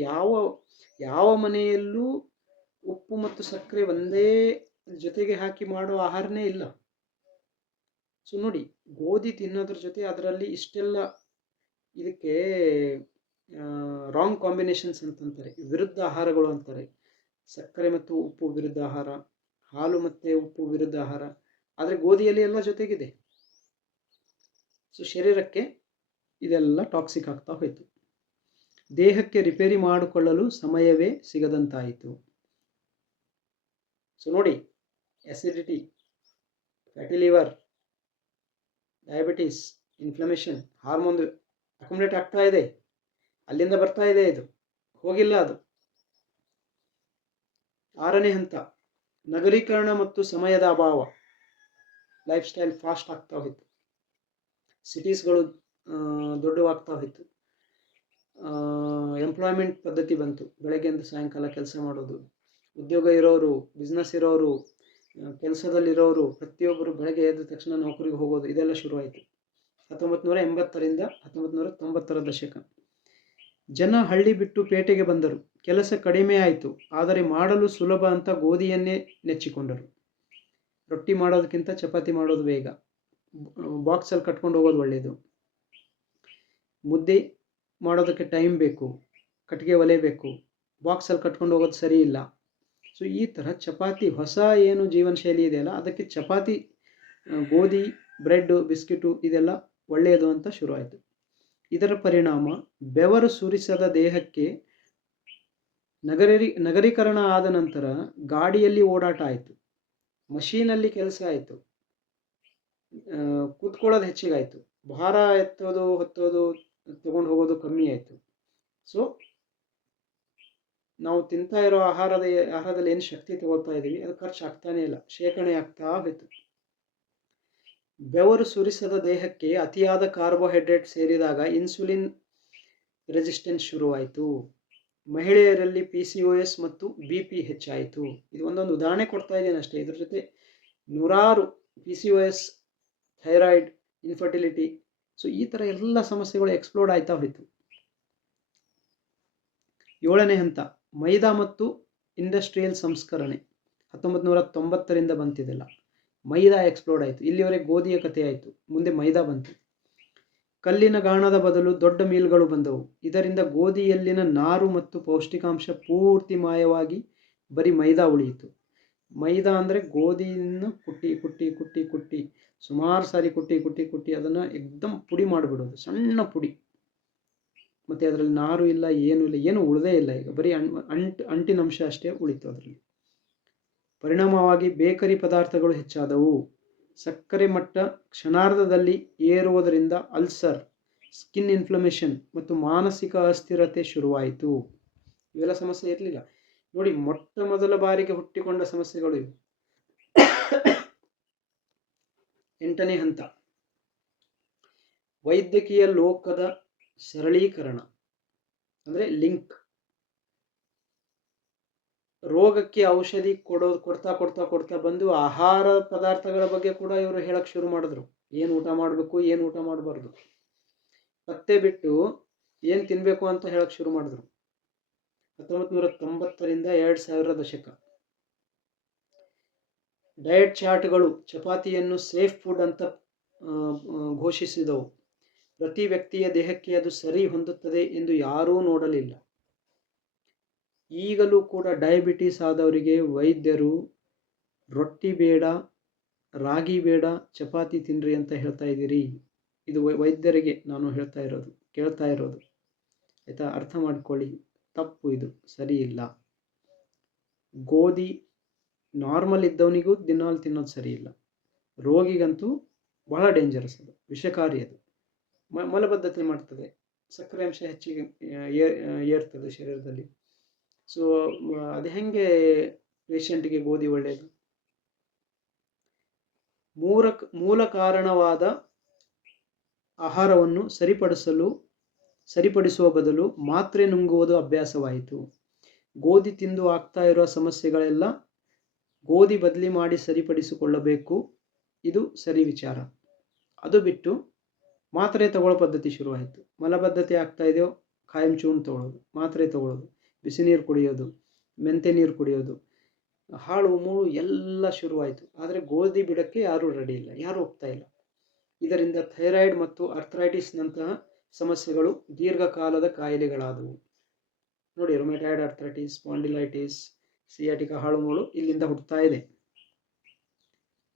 ಯಾವ ಮನೆಯಲ್ಲೂ ಉಪ್ಪು ಮತ್ತು ಸಕ್ಕರೆ ಒಂದೇ ಜೊತೆಗೆ ಹಾಕಿ ಮಾಡೋ ಆಹಾರನೇ ಇಲ್ಲ. ಸೊ ನೋಡಿ, ಗೋಧಿ ತಿನ್ನೋದ್ರ ಜೊತೆ ಅದರಲ್ಲಿ ಇಷ್ಟೆಲ್ಲ, ಇದಕ್ಕೆ ರಾಂಗ್ ಕಾಂಬಿನೇಷನ್ಸ್ ಅಂತಂತಾರೆ, ವಿರುದ್ಧ ಆಹಾರಗಳು ಅಂತಾರೆ. ಸಕ್ಕರೆ ಮತ್ತು ಉಪ್ಪು ವಿರುದ್ಧ ಆಹಾರ, ಹಾಲು ಮತ್ತು ಉಪ್ಪು ವಿರುದ್ಧ ಆಹಾರ. ಆದರೆ ಗೋಧಿಯಲ್ಲಿ ಎಲ್ಲ ಜೊತೆಗಿದೆ. ಸೊ ಶರೀರಕ್ಕೆ ಇದೆಲ್ಲ ಟಾಕ್ಸಿಕ್ ಆಗ್ತಾ ಹೋಯಿತು. ದೇಹಕ್ಕೆ ರಿಪೇರಿ ಮಾಡಿಕೊಳ್ಳಲು ಸಮಯವೇ ಸಿಗದಂತಾಯಿತು. ಸೊ ನೋಡಿ, acidity, fatty liver, diabetes, inflammation, hormone accumulate ಆಗ್ತಾ ಇದೆ. ಅಲ್ಲಿಂದ ಬರ್ತಾ ಇದೆ, ಇದು ಹೋಗಿಲ್ಲ ಅದು. 6ನೇ ಹಂತ ನಗರೀಕರಣ ಮತ್ತು ಸಮಯದ ಅಭಾವ. ಲೈಫ್ ಸ್ಟೈಲ್ ಫಾಸ್ಟ್ ಆಗ್ತಾ ಹೋಯಿತು. ಸಿಟೀಸ್ಗಳು ದೊಡ್ಡವಾಗ್ತಾ ಹೋಯಿತು. ಎಂಪ್ಲಾಯ್ಮೆಂಟ್ ಪದ್ಧತಿ ಬಂತು. ಬೆಳಗ್ಗೆಯಿಂದ ಸಾಯಂಕಾಲ ಕೆಲಸ ಮಾಡೋದು. ಉದ್ಯೋಗ ಇರೋರು, ಬಿಸ್ನೆಸ್ ಇರೋರು, ಕೆಲಸದಲ್ಲಿರೋರು ಪ್ರತಿಯೊಬ್ಬರು ಬೆಳಗ್ಗೆ ಎದ್ದ ತಕ್ಷಣ ನೌಕರಿಗೆ ಹೋಗೋದು, ಇದೆಲ್ಲ ಶುರುವಾಯಿತು 1980ರಿಂದ 1990 ದಶಕ. ಜನ ಹಳ್ಳಿ ಬಿಟ್ಟು ಪೇಟೆಗೆ ಬಂದರು. ಕೆಲಸ ಕಡಿಮೆ ಆಯಿತು, ಆದರೆ ಮಾಡಲು ಸುಲಭ ಅಂತ ಗೋಧಿಯನ್ನೇ ನೆಚ್ಚಿಕೊಂಡರು. ರೊಟ್ಟಿ ಮಾಡೋದಕ್ಕಿಂತ ಚಪಾತಿ ಮಾಡೋದು ಬೇಗ, ಬಾಕ್ಸಲ್ಲಿ ಕಟ್ಕೊಂಡು ಹೋಗೋದು ಒಳ್ಳೆಯದು. ಮುದ್ದೆ ಮಾಡೋದಕ್ಕೆ ಟೈಮ್ ಬೇಕು, ಕಟ್ಟಿಗೆ ಒಲೆ ಬೇಕು, ಬಾಕ್ಸಲ್ಲಿ ಕಟ್ಕೊಂಡು ಹೋಗೋದು ಸರಿ ಇಲ್ಲ. ಸೊ ಈ ಥರ ಚಪಾತಿ, ಹೊಸ ಏನು ಜೀವನ ಶೈಲಿ ಇದೆಯಲ್ಲ, ಅದಕ್ಕೆ ಚಪಾತಿ, ಗೋಧಿ, ಬ್ರೆಡ್ಡು, ಬಿಸ್ಕಿಟು ಇದೆಲ್ಲ ಒಳ್ಳೆಯದು ಅಂತ ಶುರುವಾಯಿತು. ಇದರ ಪರಿಣಾಮ ಬೆವರು ಸುರಿಸದ ದೇಹಕ್ಕೆ ನಗರೀಕರಣ ಆದ ನಂತರ ಗಾಡಿಯಲ್ಲಿ ಓಡಾಟ ಆಯಿತು. ಮಷೀನಲ್ಲಿ ಕೆಲಸ ಆಯಿತು, ಕೂತ್ಕೊಳ್ಳೋದು ಹೆಚ್ಚಿಗಾಯಿತು, ಭಾರ ಎತ್ತೋದು ಹೊತ್ತೋದು ತಗೊಂಡು ಹೋಗೋದು ಕಮ್ಮಿ ಆಯಿತು. ಸೊ ನಾವು ತಿಂತಾ ಇರೋ ಆಹಾರದಲ್ಲಿ ಏನು ಶಕ್ತಿ ತಗೋತಾ ಇದ್ದೀವಿ ಅದು ಖರ್ಚು ಆಗ್ತಾನೇ ಇಲ್ಲ, ಶೇಖರಣೆ ಆಗ್ತಾ ಹೋಯ್ತು. ಬೆವರು ಸುರಿಸದ ದೇಹಕ್ಕೆ ಅತಿಯಾದ ಕಾರ್ಬೋಹೈಡ್ರೇಟ್ ಸೇರಿದಾಗ ಇನ್ಸುಲಿನ್ ರೆಸಿಸ್ಟೆನ್ಸ್ ಶುರುವಾಯಿತು. ಮಹಿಳೆಯರಲ್ಲಿ PCOS ಮತ್ತು BP ಹೆಚ್ಚಾಯಿತು. ಇದು ಒಂದೊಂದು ಉದಾಹರಣೆ ಕೊಡ್ತಾ ಇದ್ದೇನೆ ಅಷ್ಟೇ. ಇದ್ರ ಜೊತೆ ನೂರಾರು PCOS, ಥೈರಾಯ್ಡ್, ಇನ್ಫರ್ಟಿಲಿಟಿ, ಸೊ ಈ ಥರ ಎಲ್ಲ ಸಮಸ್ಯೆಗಳು ಎಕ್ಸ್ಪ್ಲೋರ್ಡ್ ಆಯ್ತಾ ಹೋಯಿತು. 7ನೇ ಹಂತ ಮೈದಾ ಮತ್ತು ಇಂಡಸ್ಟ್ರಿಯಲ್ ಸಂಸ್ಕರಣೆ. 1990ರಿಂದ ಬಂತಿದೆಲ್ಲ. ಮೈದಾ ಎಕ್ಸ್ಪ್ಲೋರ್ಡ್ ಆಯಿತು. ಇಲ್ಲಿವರೆಗೆ ಗೋಧಿಯ ಕಥೆ ಆಯಿತು, ಮುಂದೆ ಮೈದಾ ಬಂತು. ಕಲ್ಲಿನ ಗಾಣದ ಬದಲು ದೊಡ್ಡ ಮೀಲ್ಗಳು ಬಂದವು. ಇದರಿಂದ ಗೋಧಿಯಲ್ಲಿನ ನಾರು ಮತ್ತು ಪೌಷ್ಟಿಕಾಂಶ ಪೂರ್ತಿ ಮಾಯವಾಗಿ ಬರೀ ಮೈದಾ ಉಳಿಯಿತು. ಮೈದಾ ಅಂದರೆ ಗೋಧಿಯನ್ನು ಕುಟ್ಟಿ ಕುಟ್ಟಿ ಕುಟ್ಟಿ ಕುಟ್ಟಿ ಸುಮಾರು ಸಾರಿ ಕುಟ್ಟಿ ಕುಟ್ಟಿ ಕುಟ್ಟಿ ಅದನ್ನು ಎಕ್ದಮ್ ಪುಡಿ ಮಾಡಿಬಿಡೋದು, ಸಣ್ಣ ಪುಡಿ. ಮತ್ತು ಅದರಲ್ಲಿ ನಾರು ಇಲ್ಲ, ಏನೂ ಇಲ್ಲ, ಏನೂ ಉಳಿದೇ ಇಲ್ಲ. ಈಗ ಬರೀ ಅಂಟಿನಂಶ ಅಷ್ಟೇ ಉಳಿತು ಅದರಲ್ಲಿ. ಪರಿಣಾಮವಾಗಿ ಬೇಕರಿ ಪದಾರ್ಥಗಳು ಹೆಚ್ಚಾದವು. ಸಕ್ಕರೆ ಮಟ್ಟ ಕ್ಷಣಾರ್ಧದಲ್ಲಿ ಏರುವುದರಿಂದ ಅಲ್ಸರ್, ಸ್ಕಿನ್ ಇನ್ಫ್ಲಮೇಷನ್ ಮತ್ತು ಮಾನಸಿಕ ಅಸ್ಥಿರತೆ ಶುರುವಾಯಿತು. ಇವೆಲ್ಲ ಸಮಸ್ಯೆ ಇರಲಿಲ್ಲ ನೋಡಿ. ಮೊಟ್ಟ ಮೊದಲ ಬಾರಿಗೆ ಹುಟ್ಟಿಕೊಂಡ ಸಮಸ್ಯೆಗಳು ಇವು. 8ನೇ ಹಂತ ವೈದ್ಯಕೀಯ ಲೋಕದ ಸರಳೀಕರಣ, ಅಂದರೆ ಲಿಂಕ್. ರೋಗಕ್ಕೆ ಔಷಧಿ ಕೊಡ್ತಾ ಕೊಡ್ತಾ ಕೊಡ್ತಾ ಬಂದು ಆಹಾರ ಪದಾರ್ಥಗಳ ಬಗ್ಗೆ ಕೂಡ ಇವರು ಹೇಳಕ್ ಶುರು ಮಾಡಿದ್ರು. ಏನು ಊಟ ಮಾಡಬೇಕು, ಏನು ಊಟ ಮಾಡಬಾರ್ದು, ಪತ್ತೆ ಬಿಟ್ಟು ಏನು ತಿನ್ನಬೇಕು ಅಂತ ಹೇಳಕ್ ಶುರು ಮಾಡಿದ್ರು. 1990ರಿಂದ 2000 ದಶಕ. ಡಯಟ್ ಚಾರ್ಟ್ಗಳು ಚಪಾತಿಯನ್ನು ಸೇಫ್ ಫುಡ್ ಅಂತ ಘೋಷಿಸಿದವು. ಪ್ರತಿ ವ್ಯಕ್ತಿಯ ದೇಹಕ್ಕೆ ಅದು ಸರಿ ಹೊಂದುತ್ತದೆ ಎಂದು ಯಾರೂ ನೋಡಲಿಲ್ಲ. ಈಗಲೂ ಕೂಡ ಡಯಾಬಿಟಿಸ್ ಆದವರಿಗೆ ವೈದ್ಯರು ರೊಟ್ಟಿ ಬೇಡ, ರಾಗಿ ಬೇಡ, ಚಪಾತಿ ತಿನ್ನಿರಿ ಅಂತ ಹೇಳ್ತಾ ಇದ್ದೀರಿ. ಇದು ವೈದ್ಯರಿಗೆ ನಾನು ಕೇಳ್ತಾ ಇರೋದು ಆಯಿತಾ? ಅರ್ಥ ಮಾಡ್ಕೊಳ್ಳಿ, ತಪ್ಪು, ಇದು ಸರಿ ಇಲ್ಲ. ಗೋಧಿ ನಾರ್ಮಲ್ ಇದ್ದವನಿಗೂ ದಿನಾಲು ತಿನ್ನೋದು ಸರಿ ಇಲ್ಲ. ರೋಗಿಗಂತೂ ಬಹಳ ಡೇಂಜರಸ್, ಅದು ವಿಷಕಾರಿ. ಅದು ಮಲಬದ್ಧತೆ ಮಾಡ್ತದೆ, ಸಕ್ಕರೆ ಅಂಶ ಹೆಚ್ಚಿಗೆ ಏರ್ತದೆ ಶರೀರದಲ್ಲಿ. ಸೊ ಅದು ಹೆಂಗೆ ಪೇಷಂಟ್ಗೆ ಗೋಧಿ ಒಳ್ಳೆಯದು? ಮೂಲ ಕಾರಣವಾದ ಆಹಾರವನ್ನು ಸರಿಪಡಿಸುವ ಬದಲು ಮಾತ್ರೆ ನುಂಗುವುದು ಅಭ್ಯಾಸವಾಯಿತು. ಗೋಧಿ ತಿಂದು ಆಗ್ತಾ ಇರೋ ಸಮಸ್ಯೆಗಳೆಲ್ಲ ಗೋಧಿ ಬದಲಿ ಮಾಡಿ ಸರಿಪಡಿಸಿಕೊಳ್ಳಬೇಕು, ಇದು ಸರಿ ವಿಚಾರ. ಅದು ಬಿಟ್ಟು ಮಾತ್ರೆ ತಗೊಳ್ಳೋ ಪದ್ಧತಿ ಶುರುವಾಯಿತು. ಮಲಬದ್ಧತೆ ಆಗ್ತಾ ಇದೆಯೋ ಖಾಯಂ ಚೂನ್ ತಗೊಳ್ಳೋದು, ಮಾತ್ರೆ ತಗೊಳ್ಳೋದು, ಬಿಸಿ ನೀರು ಕುಡಿಯೋದು, ಮೆಂತೆ ನೀರು ಕುಡಿಯೋದು, ಹಾಳು ಮೂಳು ಎಲ್ಲ ಶುರುವಾಯಿತು. ಆದರೆ ಗೋಧಿ ಬಿಡೋಕ್ಕೆ ಯಾರೂ ರೆಡಿ ಇಲ್ಲ, ಯಾರೂ ಒಪ್ತಾ ಇಲ್ಲ. ಇದರಿಂದ ಥೈರಾಯ್ಡ್ ಮತ್ತು ಅರ್ಥ್ರೈಟಿಸ್ನಂತಹ ಸಮಸ್ಯೆಗಳು ದೀರ್ಘಕಾಲದ ಕಾಯಿಲೆಗಳಾದವು. ನೋಡಿ, ರೊಮೆಟಾಯ್ಡ್ ಅರ್ಥ್ರೈಟಿಸ್, ಸ್ಪಾಂಡಿಲೈಟಿಸ್, ಸಿಯಾಟಿಕ, ಹಾಳು ಮೂಳು ಇಲ್ಲಿಂದ ಹುಟ್ಟುತ್ತಾ ಇದೆ.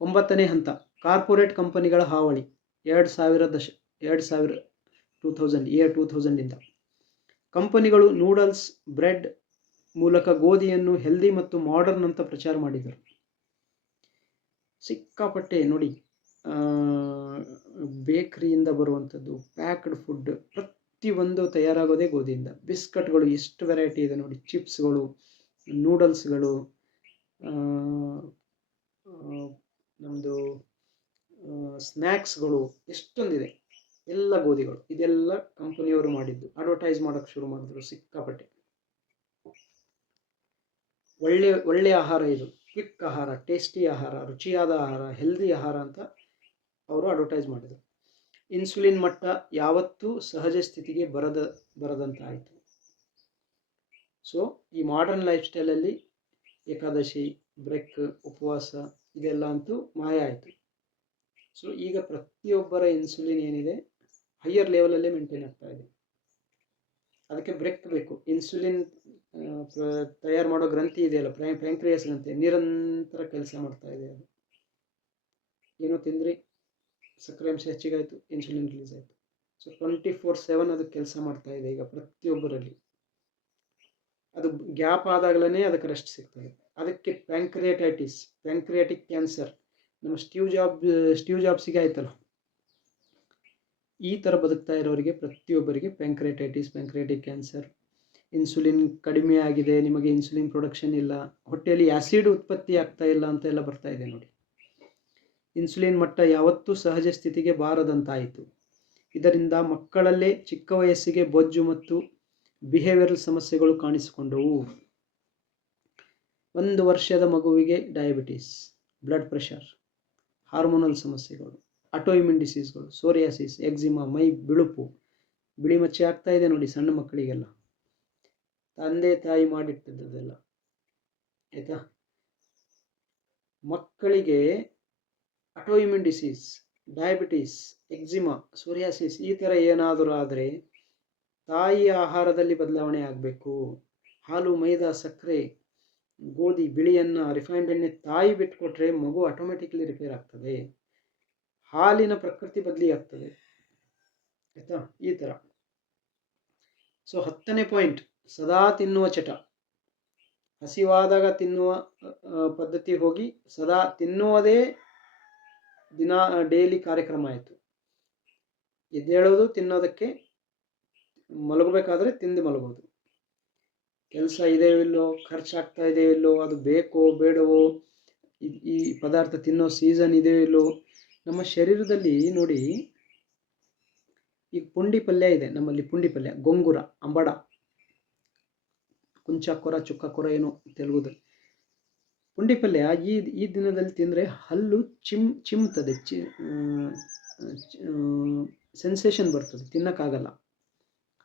9ನೇ ಹಂತ ಕಾರ್ಪೊರೇಟ್ ಕಂಪನಿಗಳ ಹಾವಳಿ. 2000 ಕಂಪನಿಗಳು ನೂಡಲ್ಸ್, ಬ್ರೆಡ್ ಮೂಲಕ ಗೋಧಿಯನ್ನು ಹೆಲ್ದಿ ಮತ್ತು ಮಾಡರ್ನ್ ಅಂತ ಪ್ರಚಾರ ಮಾಡಿದರು. ಸಿಕ್ಕಾಪಟ್ಟೆ ನೋಡಿ, ಬೇಕರಿಯಿಂದ ಬರುವಂಥದ್ದು, ಪ್ಯಾಕ್ಡ್ ಫುಡ್ ಪ್ರತಿಯೊಂದು ತಯಾರಾಗೋದೇ ಗೋಧಿಯಿಂದ. ಬಿಸ್ಕಟ್ಗಳು ಎಷ್ಟು ವೆರೈಟಿ ಇದೆ ನೋಡಿ, ಚಿಪ್ಸ್ಗಳು, ನೂಡಲ್ಸ್ಗಳು, ನಮ್ಮದು ಸ್ನ್ಯಾಕ್ಸ್ಗಳು ಎಷ್ಟೊಂದಿದೆ, ಎಲ್ಲ ಗೋಧಿಗಳು. ಇದೆಲ್ಲ ಕಂಪನಿಯವರು ಮಾಡಿದ್ದು. ಅಡ್ವರ್ಟೈಸ್ ಮಾಡೋಕ್ಕೆ ಶುರು ಮಾಡಿದ್ರು ಸಿಕ್ಕಾಪಟ್ಟೆ. ಒಳ್ಳೆ ಆಹಾರ ಇದು, ಕ್ವಿಕ್ ಆಹಾರ, ಟೇಸ್ಟಿ ಆಹಾರ, ರುಚಿಯಾದ ಆಹಾರ, ಹೆಲ್ದಿ ಆಹಾರ ಅಂತ ಅವರು ಅಡ್ವರ್ಟೈಸ್ ಮಾಡಿದರು. ಇನ್ಸುಲಿನ್ ಮಟ್ಟ ಯಾವತ್ತೂ ಸಹಜ ಸ್ಥಿತಿಗೆ ಬರದಂತಾಯಿತು. ಸೊ ಈ ಮಾಡರ್ನ್ ಲೈಫ್ ಸ್ಟೈಲಲ್ಲಿ ಏಕಾದಶಿ, ಬ್ರೇಕ್, ಉಪವಾಸ ಇದೆಲ್ಲ ಅಂತೂ ಮಾಯ ಆಯಿತು. ಸೊ ಈಗ ಪ್ರತಿಯೊಬ್ಬರ ಇನ್ಸುಲಿನ್ ಏನಿದೆ ಹೈಯರ್ ಲೆವೆಲಲ್ಲೇ ಮೇಂಟೈನ್ ಆಗ್ತಾ ಇದೆ. ಅದಕ್ಕೆ ಬ್ರೇಕ್ ಬೇಕು. ಇನ್ಸುಲಿನ್ ತಯಾರು ಮಾಡೋ ಗ್ರಂಥಿ ಇದೆಯಲ್ಲ, ಪ್ಯಾಂಕ್ರಿಯಾಸ್ ಗ್ರಂಥಿ, ನಿರಂತರ ಕೆಲಸ ಮಾಡ್ತಾ ಇದೆ. ಅದು ಏನೋ ತಿಂದ್ರಿ, ಸಕ್ಕರೆ ಅಂಶ ಹೆಚ್ಚಿಗಾಯಿತು, ಇನ್ಸುಲಿನ್ ರಿಲೀಸ್ ಆಯಿತು. ಸೊ 24/7 ಅದು ಕೆಲಸ ಮಾಡ್ತಾ ಇದೆ ಈಗ ಪ್ರತಿಯೊಬ್ಬರಲ್ಲಿ. ಅದು ಗ್ಯಾಪ್ ಆದಾಗಲೇ ಅದಕ್ಕೆ ರೆಸ್ಟ್ ಸಿಗ್ತದೆ. ಅದಕ್ಕೆ ಪ್ಯಾಂಕ್ರಿಯಾಟಿಕ್ ಕ್ಯಾನ್ಸರ್, ನಮ್ಮ ಸ್ಟೀವ್ ಜಾಬ್ಸಿಗೆ ಆಯ್ತಲ್ಲ, ಈ ಥರ ಬದುಕ್ತಾ ಇರೋರಿಗೆ ಪ್ರತಿಯೊಬ್ಬರಿಗೆ ಪ್ಯಾಂಕ್ರಿಯಾಟಿಕ್ ಕ್ಯಾನ್ಸರ್. ಇನ್ಸುಲಿನ್ ಕಡಿಮೆ ಆಗಿದೆ, ನಿಮಗೆ ಇನ್ಸುಲಿನ್ ಪ್ರೊಡಕ್ಷನ್ ಇಲ್ಲ, ಹೊಟ್ಟೆಯಲ್ಲಿ ಆ್ಯಸಿಡ್ ಉತ್ಪತ್ತಿ ಆಗ್ತಾ ಇಲ್ಲ ಅಂತ ಎಲ್ಲ ಬರ್ತಾ ಇದೆ ನೋಡಿ. ಇನ್ಸುಲಿನ್ ಮಟ್ಟ ಯಾವತ್ತೂ ಸಹಜ ಸ್ಥಿತಿಗೆ ಬಾರದಂತಾಯಿತು. ಇದರಿಂದ ಮಕ್ಕಳಲ್ಲೇ ಚಿಕ್ಕ ವಯಸ್ಸಿಗೆ ಬೊಜ್ಜು ಮತ್ತು ಬಿಹೇವಿಯರಲ್ ಸಮಸ್ಯೆಗಳು ಕಾಣಿಸಿಕೊಂಡವು. 1 ವರ್ಷದ ಮಗುವಿಗೆ ಡಯಾಬಿಟಿಸ್, ಬ್ಲಡ್ ಪ್ರೆಷರ್, ಹಾರ್ಮೋನಲ್ ಸಮಸ್ಯೆಗಳು, ಆಟೋಇಮ್ಯೂನ್ ಡಿಸೀಸ್ಗಳು, ಸೋರಿಯಾಸಿಸ್, ಎಕ್ಸಿಮಾ, ಮೈ ಬಿಳುಪು, ಬಿಳಿ ಮಚ್ಚೆ ಆಗ್ತಾ ಇದೆ ನೋಡಿ ಸಣ್ಣ ಮಕ್ಕಳಿಗೆಲ್ಲ. ತಂದೆ ತಾಯಿ ಮಾಡಿಟ್ಟಿದ್ದದೆಲ್ಲ ಆಯಿತಾ. ಮಕ್ಕಳಿಗೆ autoimmune disease, diabetes, eczema, psoriasis ಈ ಥರ ಏನಾದರೂ ಆದರೆ ತಾಯಿಯ ಆಹಾರದಲ್ಲಿ ಬದಲಾವಣೆ ಆಗಬೇಕು. ಹಾಲು, ಮೈದಾ, ಸಕ್ಕರೆ, ಗೋಧಿ, ಬಿಳಿಯನ್ನ, ರಿಫೈನ್ಡ್ ಎಣ್ಣೆ ತಾಯಿ ಬಿಟ್ಕೊಟ್ರೆ ಮಗು ಆಟೋಮೆಟಿಕ್ಲಿ ರಿಪೇರ್ ಆಗ್ತದೆ. ಹಾಲಿನ ಪ್ರಕೃತಿ ಬದಲಿ ಆಗ್ತದೆ ಆಯಿತಾ, ಈ ಥರ. ಸೊ 10ನೇ ಪಾಯಿಂಟ್, ಸದಾ ತಿನ್ನುವ ಚಟ. ಹಸಿವಾದಾಗ ತಿನ್ನುವ ಪದ್ಧತಿ ಹೋಗಿ ಸದಾ ತಿನ್ನುವುದೇ ಡೈಲಿ ಕಾರ್ಯಕ್ರಮ ಆಯಿತು. ಎದ್ದೇಳೋದು ತಿನ್ನೋದಕ್ಕೆ, ಮಲಗಬೇಕಾದ್ರೆ ತಿಂದು ಮಲಗೋದು. ಕೆಲಸ ಇದೆಯೋ ಇಲ್ಲೋ, ಖರ್ಚಾಗ್ತಾ ಇದೆಯೋ ಇಲ್ಲೋ, ಅದು ಬೇಕೋ ಬೇಡವೋ, ಈ ಪದಾರ್ಥ ತಿನ್ನೋ ಸೀಸನ್ ಇದೆಯೋ ಇಲ್ಲೋ, ನಮ್ಮ ಶರೀರದಲ್ಲಿ ನೋಡಿ, ಈಗ ಪುಂಡಿ ಪಲ್ಯ ಇದೆ ನಮ್ಮಲ್ಲಿ, ಪುಂಡಿ ಪಲ್ಯ, ಗೊಂಗುರ, ಅಂಬಡ, ಕುಂಚಾಕೊರ, ಚುಕ್ಕಕೊರ ಏನೋ ತೆಲುಗುದಲ್ಲಿ. ಪುಂಡಿ ಪಲ್ಯ ಈ ದಿನದಲ್ಲಿ ತಿಂದರೆ ಹಲ್ಲು ಚಿಮ್ತದೆ, ಸೆನ್ಸೇಷನ್ ಬರ್ತದೆ, ತಿನ್ನೋಕ್ಕಾಗಲ್ಲ.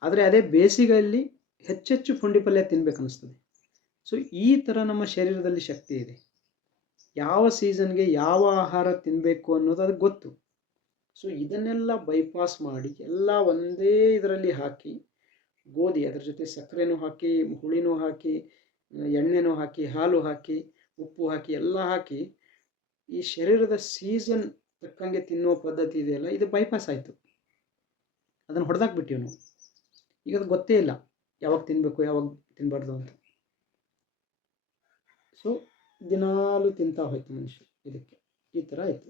ಆದರೆ ಅದೇ ಬೇಸಿಗೆಯಲ್ಲಿ ಹೆಚ್ಚೆಚ್ಚು ಪುಂಡಿ ಪಲ್ಯ ತಿನ್ಬೇಕನ್ನಿಸ್ತದೆ. ಸೊ ಈ ಥರ ನಮ್ಮ ಶರೀರದಲ್ಲಿ ಶಕ್ತಿ ಇದೆ. ಯಾವ ಸೀಸನ್ಗೆ ಯಾವ ಆಹಾರ ತಿನ್ನಬೇಕು ಅನ್ನೋದು ಅದಕ್ಕೆ ಗೊತ್ತು. ಸೊ ಇದನ್ನೆಲ್ಲ ಬೈಪಾಸ್ ಮಾಡಿ ಎಲ್ಲ ಒಂದೇ ಇದರಲ್ಲಿ ಹಾಕಿ, ಗೋಧಿ ಅದರ ಜೊತೆ ಸಕ್ಕರೆನೂ ಹಾಕಿ, ಹುಳಿನೂ ಹಾಕಿ, ಎಣ್ಣೆನೂ ಹಾಕಿ, ಹಾಲು ಹಾಕಿ, ಉಪ್ಪು ಹಾಕಿ, ಎಲ್ಲ ಹಾಕಿ ಈ ಶರೀರದ ಸೀಸನ್ ತಕ್ಕಂಗೆ ತಿನ್ನುವ ಪದ್ಧತಿ ಇದೆಯಲ್ಲ, ಇದು ಬೈಪಾಸ್ ಆಯಿತು. ಅದನ್ನು ಹೊಡೆದಾಕ್ಬಿಟ್ಟಿವಿ ನಾವು. ಈಗ ಅದು ಗೊತ್ತೇ ಇಲ್ಲ ಯಾವಾಗ ತಿನ್ನಬೇಕು ಯಾವಾಗ ತಿನ್ನಬಾರ್ದು ಅಂತ. ಸೊ ದಿನಾಲು ತಿಂತಾ ಹೋಯ್ತು ಮನುಷ್ಯ. ಇದಕ್ಕೆ ಈ ಥರ ಆಯಿತು.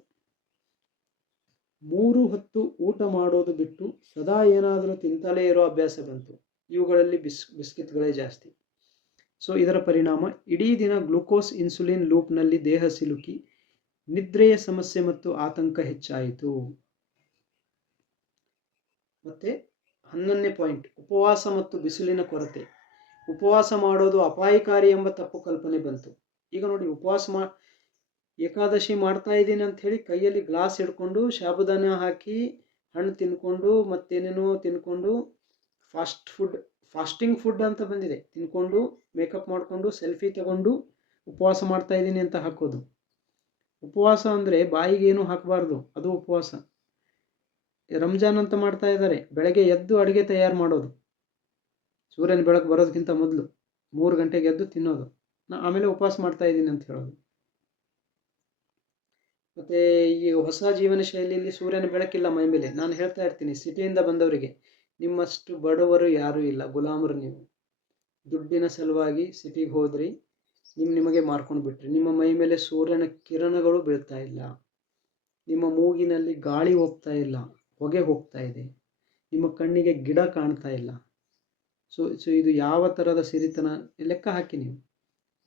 3 ಹೊತ್ತು ಊಟ ಮಾಡೋದು ಬಿಟ್ಟು ಸದಾ ಏನಾದರೂ ತಿಂತಲೇ ಇರೋ ಅಭ್ಯಾಸ ಬಂತು. ಇವುಗಳಲ್ಲಿ ಬಿಸ್ಕಿಟ್ಗಳೇ ಜಾಸ್ತಿ. ಸೊ ಇದರ ಪರಿಣಾಮ ಇಡೀ ದಿನ ಗ್ಲೂಕೋಸ್ ಇನ್ಸುಲಿನ್ ಲೂಪ್ನಲ್ಲಿ ದೇಹ ಸಿಲುಕಿ ನಿದ್ರೆಯ ಸಮಸ್ಯೆ ಮತ್ತು ಆತಂಕ ಹೆಚ್ಚಾಯಿತು. ಮತ್ತೆ 11ನೇ ಪಾಯಿಂಟ್, ಉಪವಾಸ ಮತ್ತು ಬಿಸಿಲಿನ ಕೊರತೆ. ಉಪವಾಸ ಮಾಡೋದು ಅಪಾಯಕಾರಿ ಎಂಬ ತಪ್ಪು ಕಲ್ಪನೆ ಬಂತು. ಈಗ ನೋಡಿ, ಏಕಾದಶಿ ಮಾಡ್ತಾ ಇದ್ದೀನಿ ಅಂತ ಹೇಳಿ ಕೈಯಲ್ಲಿ ಗ್ಲಾಸ್ ಹಿಡ್ಕೊಂಡು ಸಾಬುದಾನ ಹಾಕಿ ಹಣ್ಣು ತಿನ್ಕೊಂಡು ಮತ್ತೇನೇನೋ ತಿನ್ಕೊಂಡು ಫಾಸ್ಟಿಂಗ್ ಫುಡ್ ಅಂತ ಬಂದಿದೆ, ತಿನ್ಕೊಂಡು ಮೇಕಪ್ ಮಾಡಿಕೊಂಡು ಸೆಲ್ಫಿ ತಗೊಂಡು ಉಪವಾಸ ಮಾಡ್ತಾ ಇದ್ದೀನಿ ಅಂತ ಹಾಕೋದು. ಉಪವಾಸ ಅಂದರೆ ಬಾಯಿಗೆ ಏನು ಹಾಕಬಾರ್ದು, ಅದು ಉಪವಾಸ. ರಂಜಾನ್ ಅಂತ ಮಾಡ್ತಾ ಇದ್ದಾರೆ, ಬೆಳಗ್ಗೆ ಎದ್ದು ಅಡುಗೆ ತಯಾರು ಮಾಡೋದು, ಸೂರ್ಯನ ಬೆಳಕು ಬರೋದಕ್ಕಿಂತ ಮೊದಲು 3 ಗಂಟೆಗೆ ಎದ್ದು ತಿನ್ನೋದು, ಆಮೇಲೆ ಉಪವಾಸ ಮಾಡ್ತಾ ಇದ್ದೀನಿ ಅಂತ ಹೇಳೋದು. ಮತ್ತು ಈ ಹೊಸ ಜೀವನ ಶೈಲಿಯಲ್ಲಿ ಸೂರ್ಯನ ಬೆಳಕಿಲ್ಲ ಮೈ ಮೇಲೆ. ನಾನು ಹೇಳ್ತಾ ಇರ್ತೀನಿ ಸಿಟಿಯಿಂದ ಬಂದವರಿಗೆ, ನಿಮ್ಮಷ್ಟು ಬಡವರು ಯಾರೂ ಇಲ್ಲ, ಗುಲಾಮರು ನೀವು. ದುಡ್ಡಿನ ಸಲುವಾಗಿ ಸಿಟಿಗೆ ಹೋದ್ರಿ, ನಿಮಗೆ ಮಾರ್ಕೊಂಡು ಬಿಟ್ರಿ. ನಿಮ್ಮ ಮೈ ಮೇಲೆ ಸೂರ್ಯನ ಕಿರಣಗಳು ಬೀಳ್ತಾ ಇಲ್ಲ, ನಿಮ್ಮ ಮೂಗಿನಲ್ಲಿ ಗಾಳಿ ಹೋಗ್ತಾ ಇಲ್ಲ, ಹೊಗೆ ಹೋಗ್ತಾ ಇದೆ, ನಿಮ್ಮ ಕಣ್ಣಿಗೆ ಗಿಡ ಕಾಣ್ತಾ ಇಲ್ಲ. ಸೊ ಇದು ಯಾವ ಥರದ ಸಿರಿತನ ಲೆಕ್ಕ ಹಾಕಿ ನೀವು.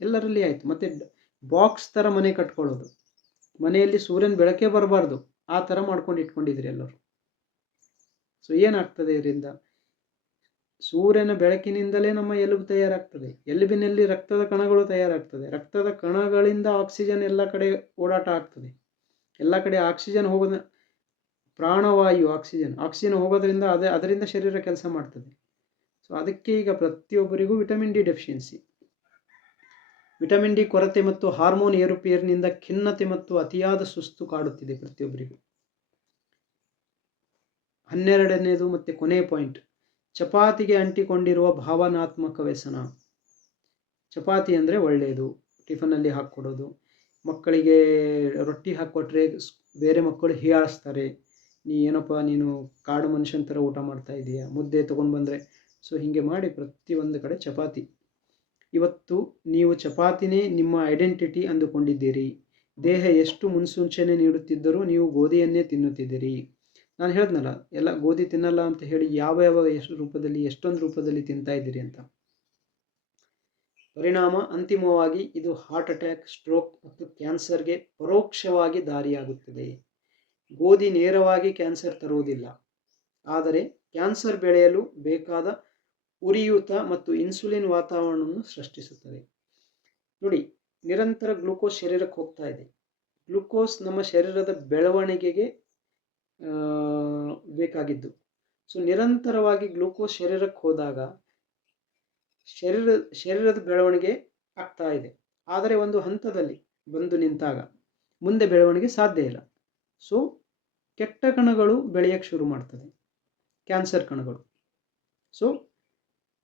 ಎಲ್ಲರಲ್ಲಿ ಆಯಿತು. ಮತ್ತು ಬಾಕ್ಸ್ ಥರ ಮನೆ ಕಟ್ಕೊಳ್ಳೋದು, ಮನೆಯಲ್ಲಿ ಸೂರ್ಯನ ಬೆಳಕೇ ಬರಬಾರ್ದು, ಆ ಥರ ಮಾಡ್ಕೊಂಡು ಇಟ್ಕೊಂಡಿದ್ರಿ ಎಲ್ಲರೂ. ಸೊ ಏನಾಗ್ತದೆ ಇದರಿಂದ? ಸೂರ್ಯನ ಬೆಳಕಿನಿಂದಲೇ ನಮ್ಮ ಎಲುಬು ತಯಾರಾಗ್ತದೆ, ಎಲುಬಿನಲ್ಲಿ ರಕ್ತದ ಕಣಗಳು ತಯಾರಾಗ್ತದೆ, ರಕ್ತದ ಕಣಗಳಿಂದ ಆಕ್ಸಿಜನ್ ಎಲ್ಲ ಕಡೆ ಓಡಾಟ ಆಗ್ತದೆ, ಎಲ್ಲ ಕಡೆ ಆಕ್ಸಿಜನ್ ಹೋಗೋದ, ಪ್ರಾಣವಾಯು ಆಕ್ಸಿಜನ್ ಹೋಗೋದ್ರಿಂದ ಅದರಿಂದ ಶರೀರ ಕೆಲಸ ಮಾಡ್ತದೆ. ಸೊ ಅದಕ್ಕೆ ಈಗ ಪ್ರತಿಯೊಬ್ಬರಿಗೂ vitamin D deficiency, vitamin D ಕೊರತೆ ಮತ್ತು ಹಾರ್ಮೋನ್ ಏರುಪೇರಿನಿಂದ ಖಿನ್ನತೆ ಮತ್ತು ಅತಿಯಾದ ಸುಸ್ತು ಕಾಡುತ್ತಿದೆ ಪ್ರತಿಯೊಬ್ಬರಿಗೂ. 12ನೇದು ಮತ್ತು ಕೊನೆಯ ಪಾಯಿಂಟ್, ಚಪಾತಿಗೆ ಅಂಟಿಕೊಂಡಿರುವ ಭಾವನಾತ್ಮಕ ವ್ಯಸನ. ಚಪಾತಿ ಅಂದರೆ ಒಳ್ಳೆಯದು, ಟಿಫನಲ್ಲಿ ಹಾಕ್ಕೊಡೋದು. ಮಕ್ಕಳಿಗೆ ರೊಟ್ಟಿ ಹಾಕ್ಕೊಟ್ರೆ ಬೇರೆ ಮಕ್ಕಳು ಹೀಯಾಳಿಸ್ತಾರೆ, ನೀನು ಕಾಡು ಮನುಷ್ಯನ ಥರ ಊಟ ಮಾಡ್ತಾ ಇದೀಯಾ, ಮುದ್ದೆ ತೊಗೊಂಡು ಬಂದರೆ. ಸೊ ಹೀಗೆ ಮಾಡಿ ಪ್ರತಿಯೊಂದು ಕಡೆ ಚಪಾತಿ. ಇವತ್ತು ನೀವು ಚಪಾತಿನೇ ನಿಮ್ಮ ಐಡೆಂಟಿಟಿ ಅಂದುಕೊಂಡಿದ್ದೀರಿ. ದೇಹ ಎಷ್ಟು ಮುನ್ಸೂಚನೆ ನೀಡುತ್ತಿದ್ದರೂ ನೀವು ಗೋಧಿಯನ್ನೇ ತಿನ್ನುತ್ತಿದ್ದೀರಿ. ನಾನು ಹೇಳಿದ್ನಲ್ಲ, ಎಲ್ಲ ಗೋಧಿ ತಿನ್ನಲ್ಲ ಅಂತ ಹೇಳಿ ಯಾವ ಎಷ್ಟು ರೂಪದಲ್ಲಿ, ಎಷ್ಟೊಂದು ರೂಪದಲ್ಲಿ ತಿಂತಾ ಇದ್ದೀರಿ ಅಂತ. ಪರಿಣಾಮ ಅಂತಿಮವಾಗಿ ಇದು ಹಾರ್ಟ್ ಅಟ್ಯಾಕ್, ಸ್ಟ್ರೋಕ್ ಮತ್ತು ಕ್ಯಾನ್ಸರ್ಗೆ ಪರೋಕ್ಷವಾಗಿ ದಾರಿಯಾಗುತ್ತದೆ. ಗೋಧಿ ನೇರವಾಗಿ ಕ್ಯಾನ್ಸರ್ ತರುವುದಿಲ್ಲ, ಆದರೆ ಕ್ಯಾನ್ಸರ್ ಬೆಳೆಯಲು ಬೇಕಾದ ಉರಿಯೂತ ಮತ್ತು ಇನ್ಸುಲಿನ್ ವಾತಾವರಣವನ್ನು ಸೃಷ್ಟಿಸುತ್ತದೆ. ನೋಡಿ, ನಿರಂತರ ಗ್ಲೂಕೋಸ್ ಶರೀರಕ್ಕೆ ಹೋಗ್ತಾ ಇದೆ. ಗ್ಲೂಕೋಸ್ ನಮ್ಮ ಶರೀರದ ಬೆಳವಣಿಗೆಗೆ ಬೇಕಾಗಿದ್ದು. ಸೊ ನಿರಂತರವಾಗಿ ಗ್ಲೂಕೋಸ್ ಶರೀರಕ್ಕೆ ಹೋದಾಗ ಶರೀರದ ಬೆಳವಣಿಗೆ ಆಗ್ತಾ ಇದೆ. ಆದರೆ ಒಂದು ಹಂತದಲ್ಲಿ ಬಂದು ನಿಂತಾಗ ಮುಂದೆ ಬೆಳವಣಿಗೆ ಸಾಧ್ಯ ಇಲ್ಲ. ಸೊ ಕೆಟ್ಟ ಕಣಗಳು ಬೆಳೆಯಕ್ಕೆ ಶುರು ಮಾಡ್ತದೆ, ಕ್ಯಾನ್ಸರ್ ಕಣಗಳು. ಸೊ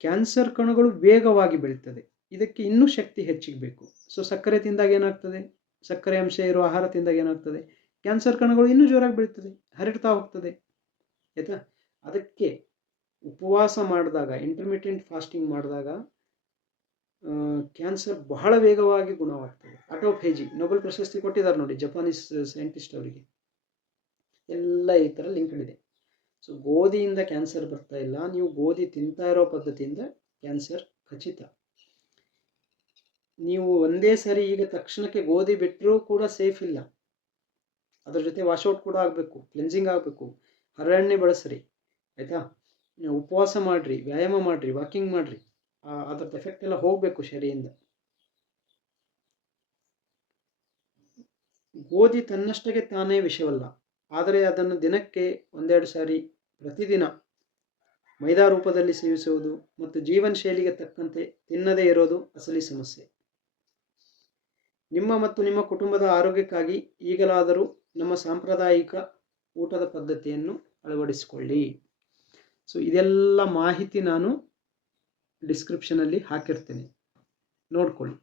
ಕ್ಯಾನ್ಸರ್ ಕಣಗಳು ವೇಗವಾಗಿ ಬೆಳೀತದೆ. ಇದಕ್ಕೆ ಇನ್ನೂ ಶಕ್ತಿ ಹೆಚ್ಚಿಗೆ ಬೇಕು. ಸೊ ಸಕ್ಕರೆ ತಿಂದಾಗ ಏನಾಗ್ತದೆ, ಸಕ್ಕರೆ ಅಂಶ ಇರೋ ಆಹಾರ ತಿಂದಾಗ ಏನಾಗ್ತದೆ, ಕ್ಯಾನ್ಸರ್ ಕಣಗಳು ಇನ್ನೂ ಜೋರಾಗಿ ಬೆಳೀತದೆ, ಹರಡ್ತಾ ಹೋಗ್ತದೆ. ಆಯ್ತಾ? ಅದಕ್ಕೆ ಉಪವಾಸ ಮಾಡಿದಾಗ, ಇಂಟರ್ಮಿಟೆಂಟ್ ಫಾಸ್ಟಿಂಗ್ ಮಾಡಿದಾಗ ಕ್ಯಾನ್ಸರ್ ಬಹಳ ವೇಗವಾಗಿ ಗುಣವಾಗ್ತದೆ. ಆಟೋಫೇಜಿ ನೊಬೆಲ್ ಪ್ರಶಸ್ತಿ ಕೊಟ್ಟಿದ್ದಾರೆ ನೋಡಿ, ಜಪಾನೀಸ್ ಸೈಂಟಿಸ್ಟ್ ಅವರಿಗೆ. ಎಲ್ಲ ಈ ಥರ ಲಿಂಕ್ಡ್ ಇದೆ. ಸೊ ಗೋಧಿಯಿಂದ ಕ್ಯಾನ್ಸರ್ ಬರ್ತಾ ಇಲ್ಲ, ನೀವು ಗೋಧಿ ತಿಂತಾ ಇರೋ ಪದ್ಧತಿಯಿಂದ ಕ್ಯಾನ್ಸರ್ ಖಚಿತ. ನೀವು ಒಂದೇ ಸರಿ ಈಗ ತಕ್ಷಣಕ್ಕೆ ಗೋಧಿ ಬಿಟ್ಟರೂ ಕೂಡ ಸೇಫ್ ಇಲ್ಲ. ಅದ್ರ ಜೊತೆ ವಾಶೌಟ್ ಕೂಡ ಆಗಬೇಕು, ಕ್ಲೆನ್ಸಿಂಗ್ ಆಗಬೇಕು, ಹರಳೆಣ್ಣೆ ಬಳಸ್ರಿ. ಆಯಿತಾ? ಉಪವಾಸ ಮಾಡಿರಿ, ವ್ಯಾಯಾಮ ಮಾಡಿರಿ, ವಾಕಿಂಗ್ ಮಾಡಿರಿ. ಅದ್ರದ್ದು ಎಫೆಕ್ಟ್ ಎಲ್ಲ ಹೋಗಬೇಕು ಶರೀರದಿಂದ. ಗೋಧಿ ತನ್ನಷ್ಟಕ್ಕೆ ತಾನೇ ವಿಷವಲ್ಲ, ಆದರೆ ಅದನ್ನು ದಿನಕ್ಕೆ ಒಂದೆರಡು ಸಾರಿ ಪ್ರತಿದಿನ ಮೈದಾ ರೂಪದಲ್ಲಿ ಸೇವಿಸುವುದು ಮತ್ತು ಜೀವನ ಶೈಲಿಗೆ ತಕ್ಕಂತೆ ತಿನ್ನದೇ ಇರೋದು ಅಸಲಿ ಸಮಸ್ಯೆ. ನಿಮ್ಮ ಮತ್ತು ನಿಮ್ಮ ಕುಟುಂಬದ ಆರೋಗ್ಯಕ್ಕಾಗಿ ಈಗಲಾದರೂ ನಮ್ಮ ಸಾಂಪ್ರದಾಯಿಕ ಊಟದ ಪದ್ಧತಿಯನ್ನು ಅಳವಡಿಸಿಕೊಳ್ಳಿ. ಸೊ ಇದೆಲ್ಲ ಮಾಹಿತಿ ನಾನು ಡಿಸ್ಕ್ರಿಪ್ಷನಲ್ಲಿ ಹಾಕಿರ್ತೇನೆ, ನೋಡ್ಕೊಳ್ಳಿ.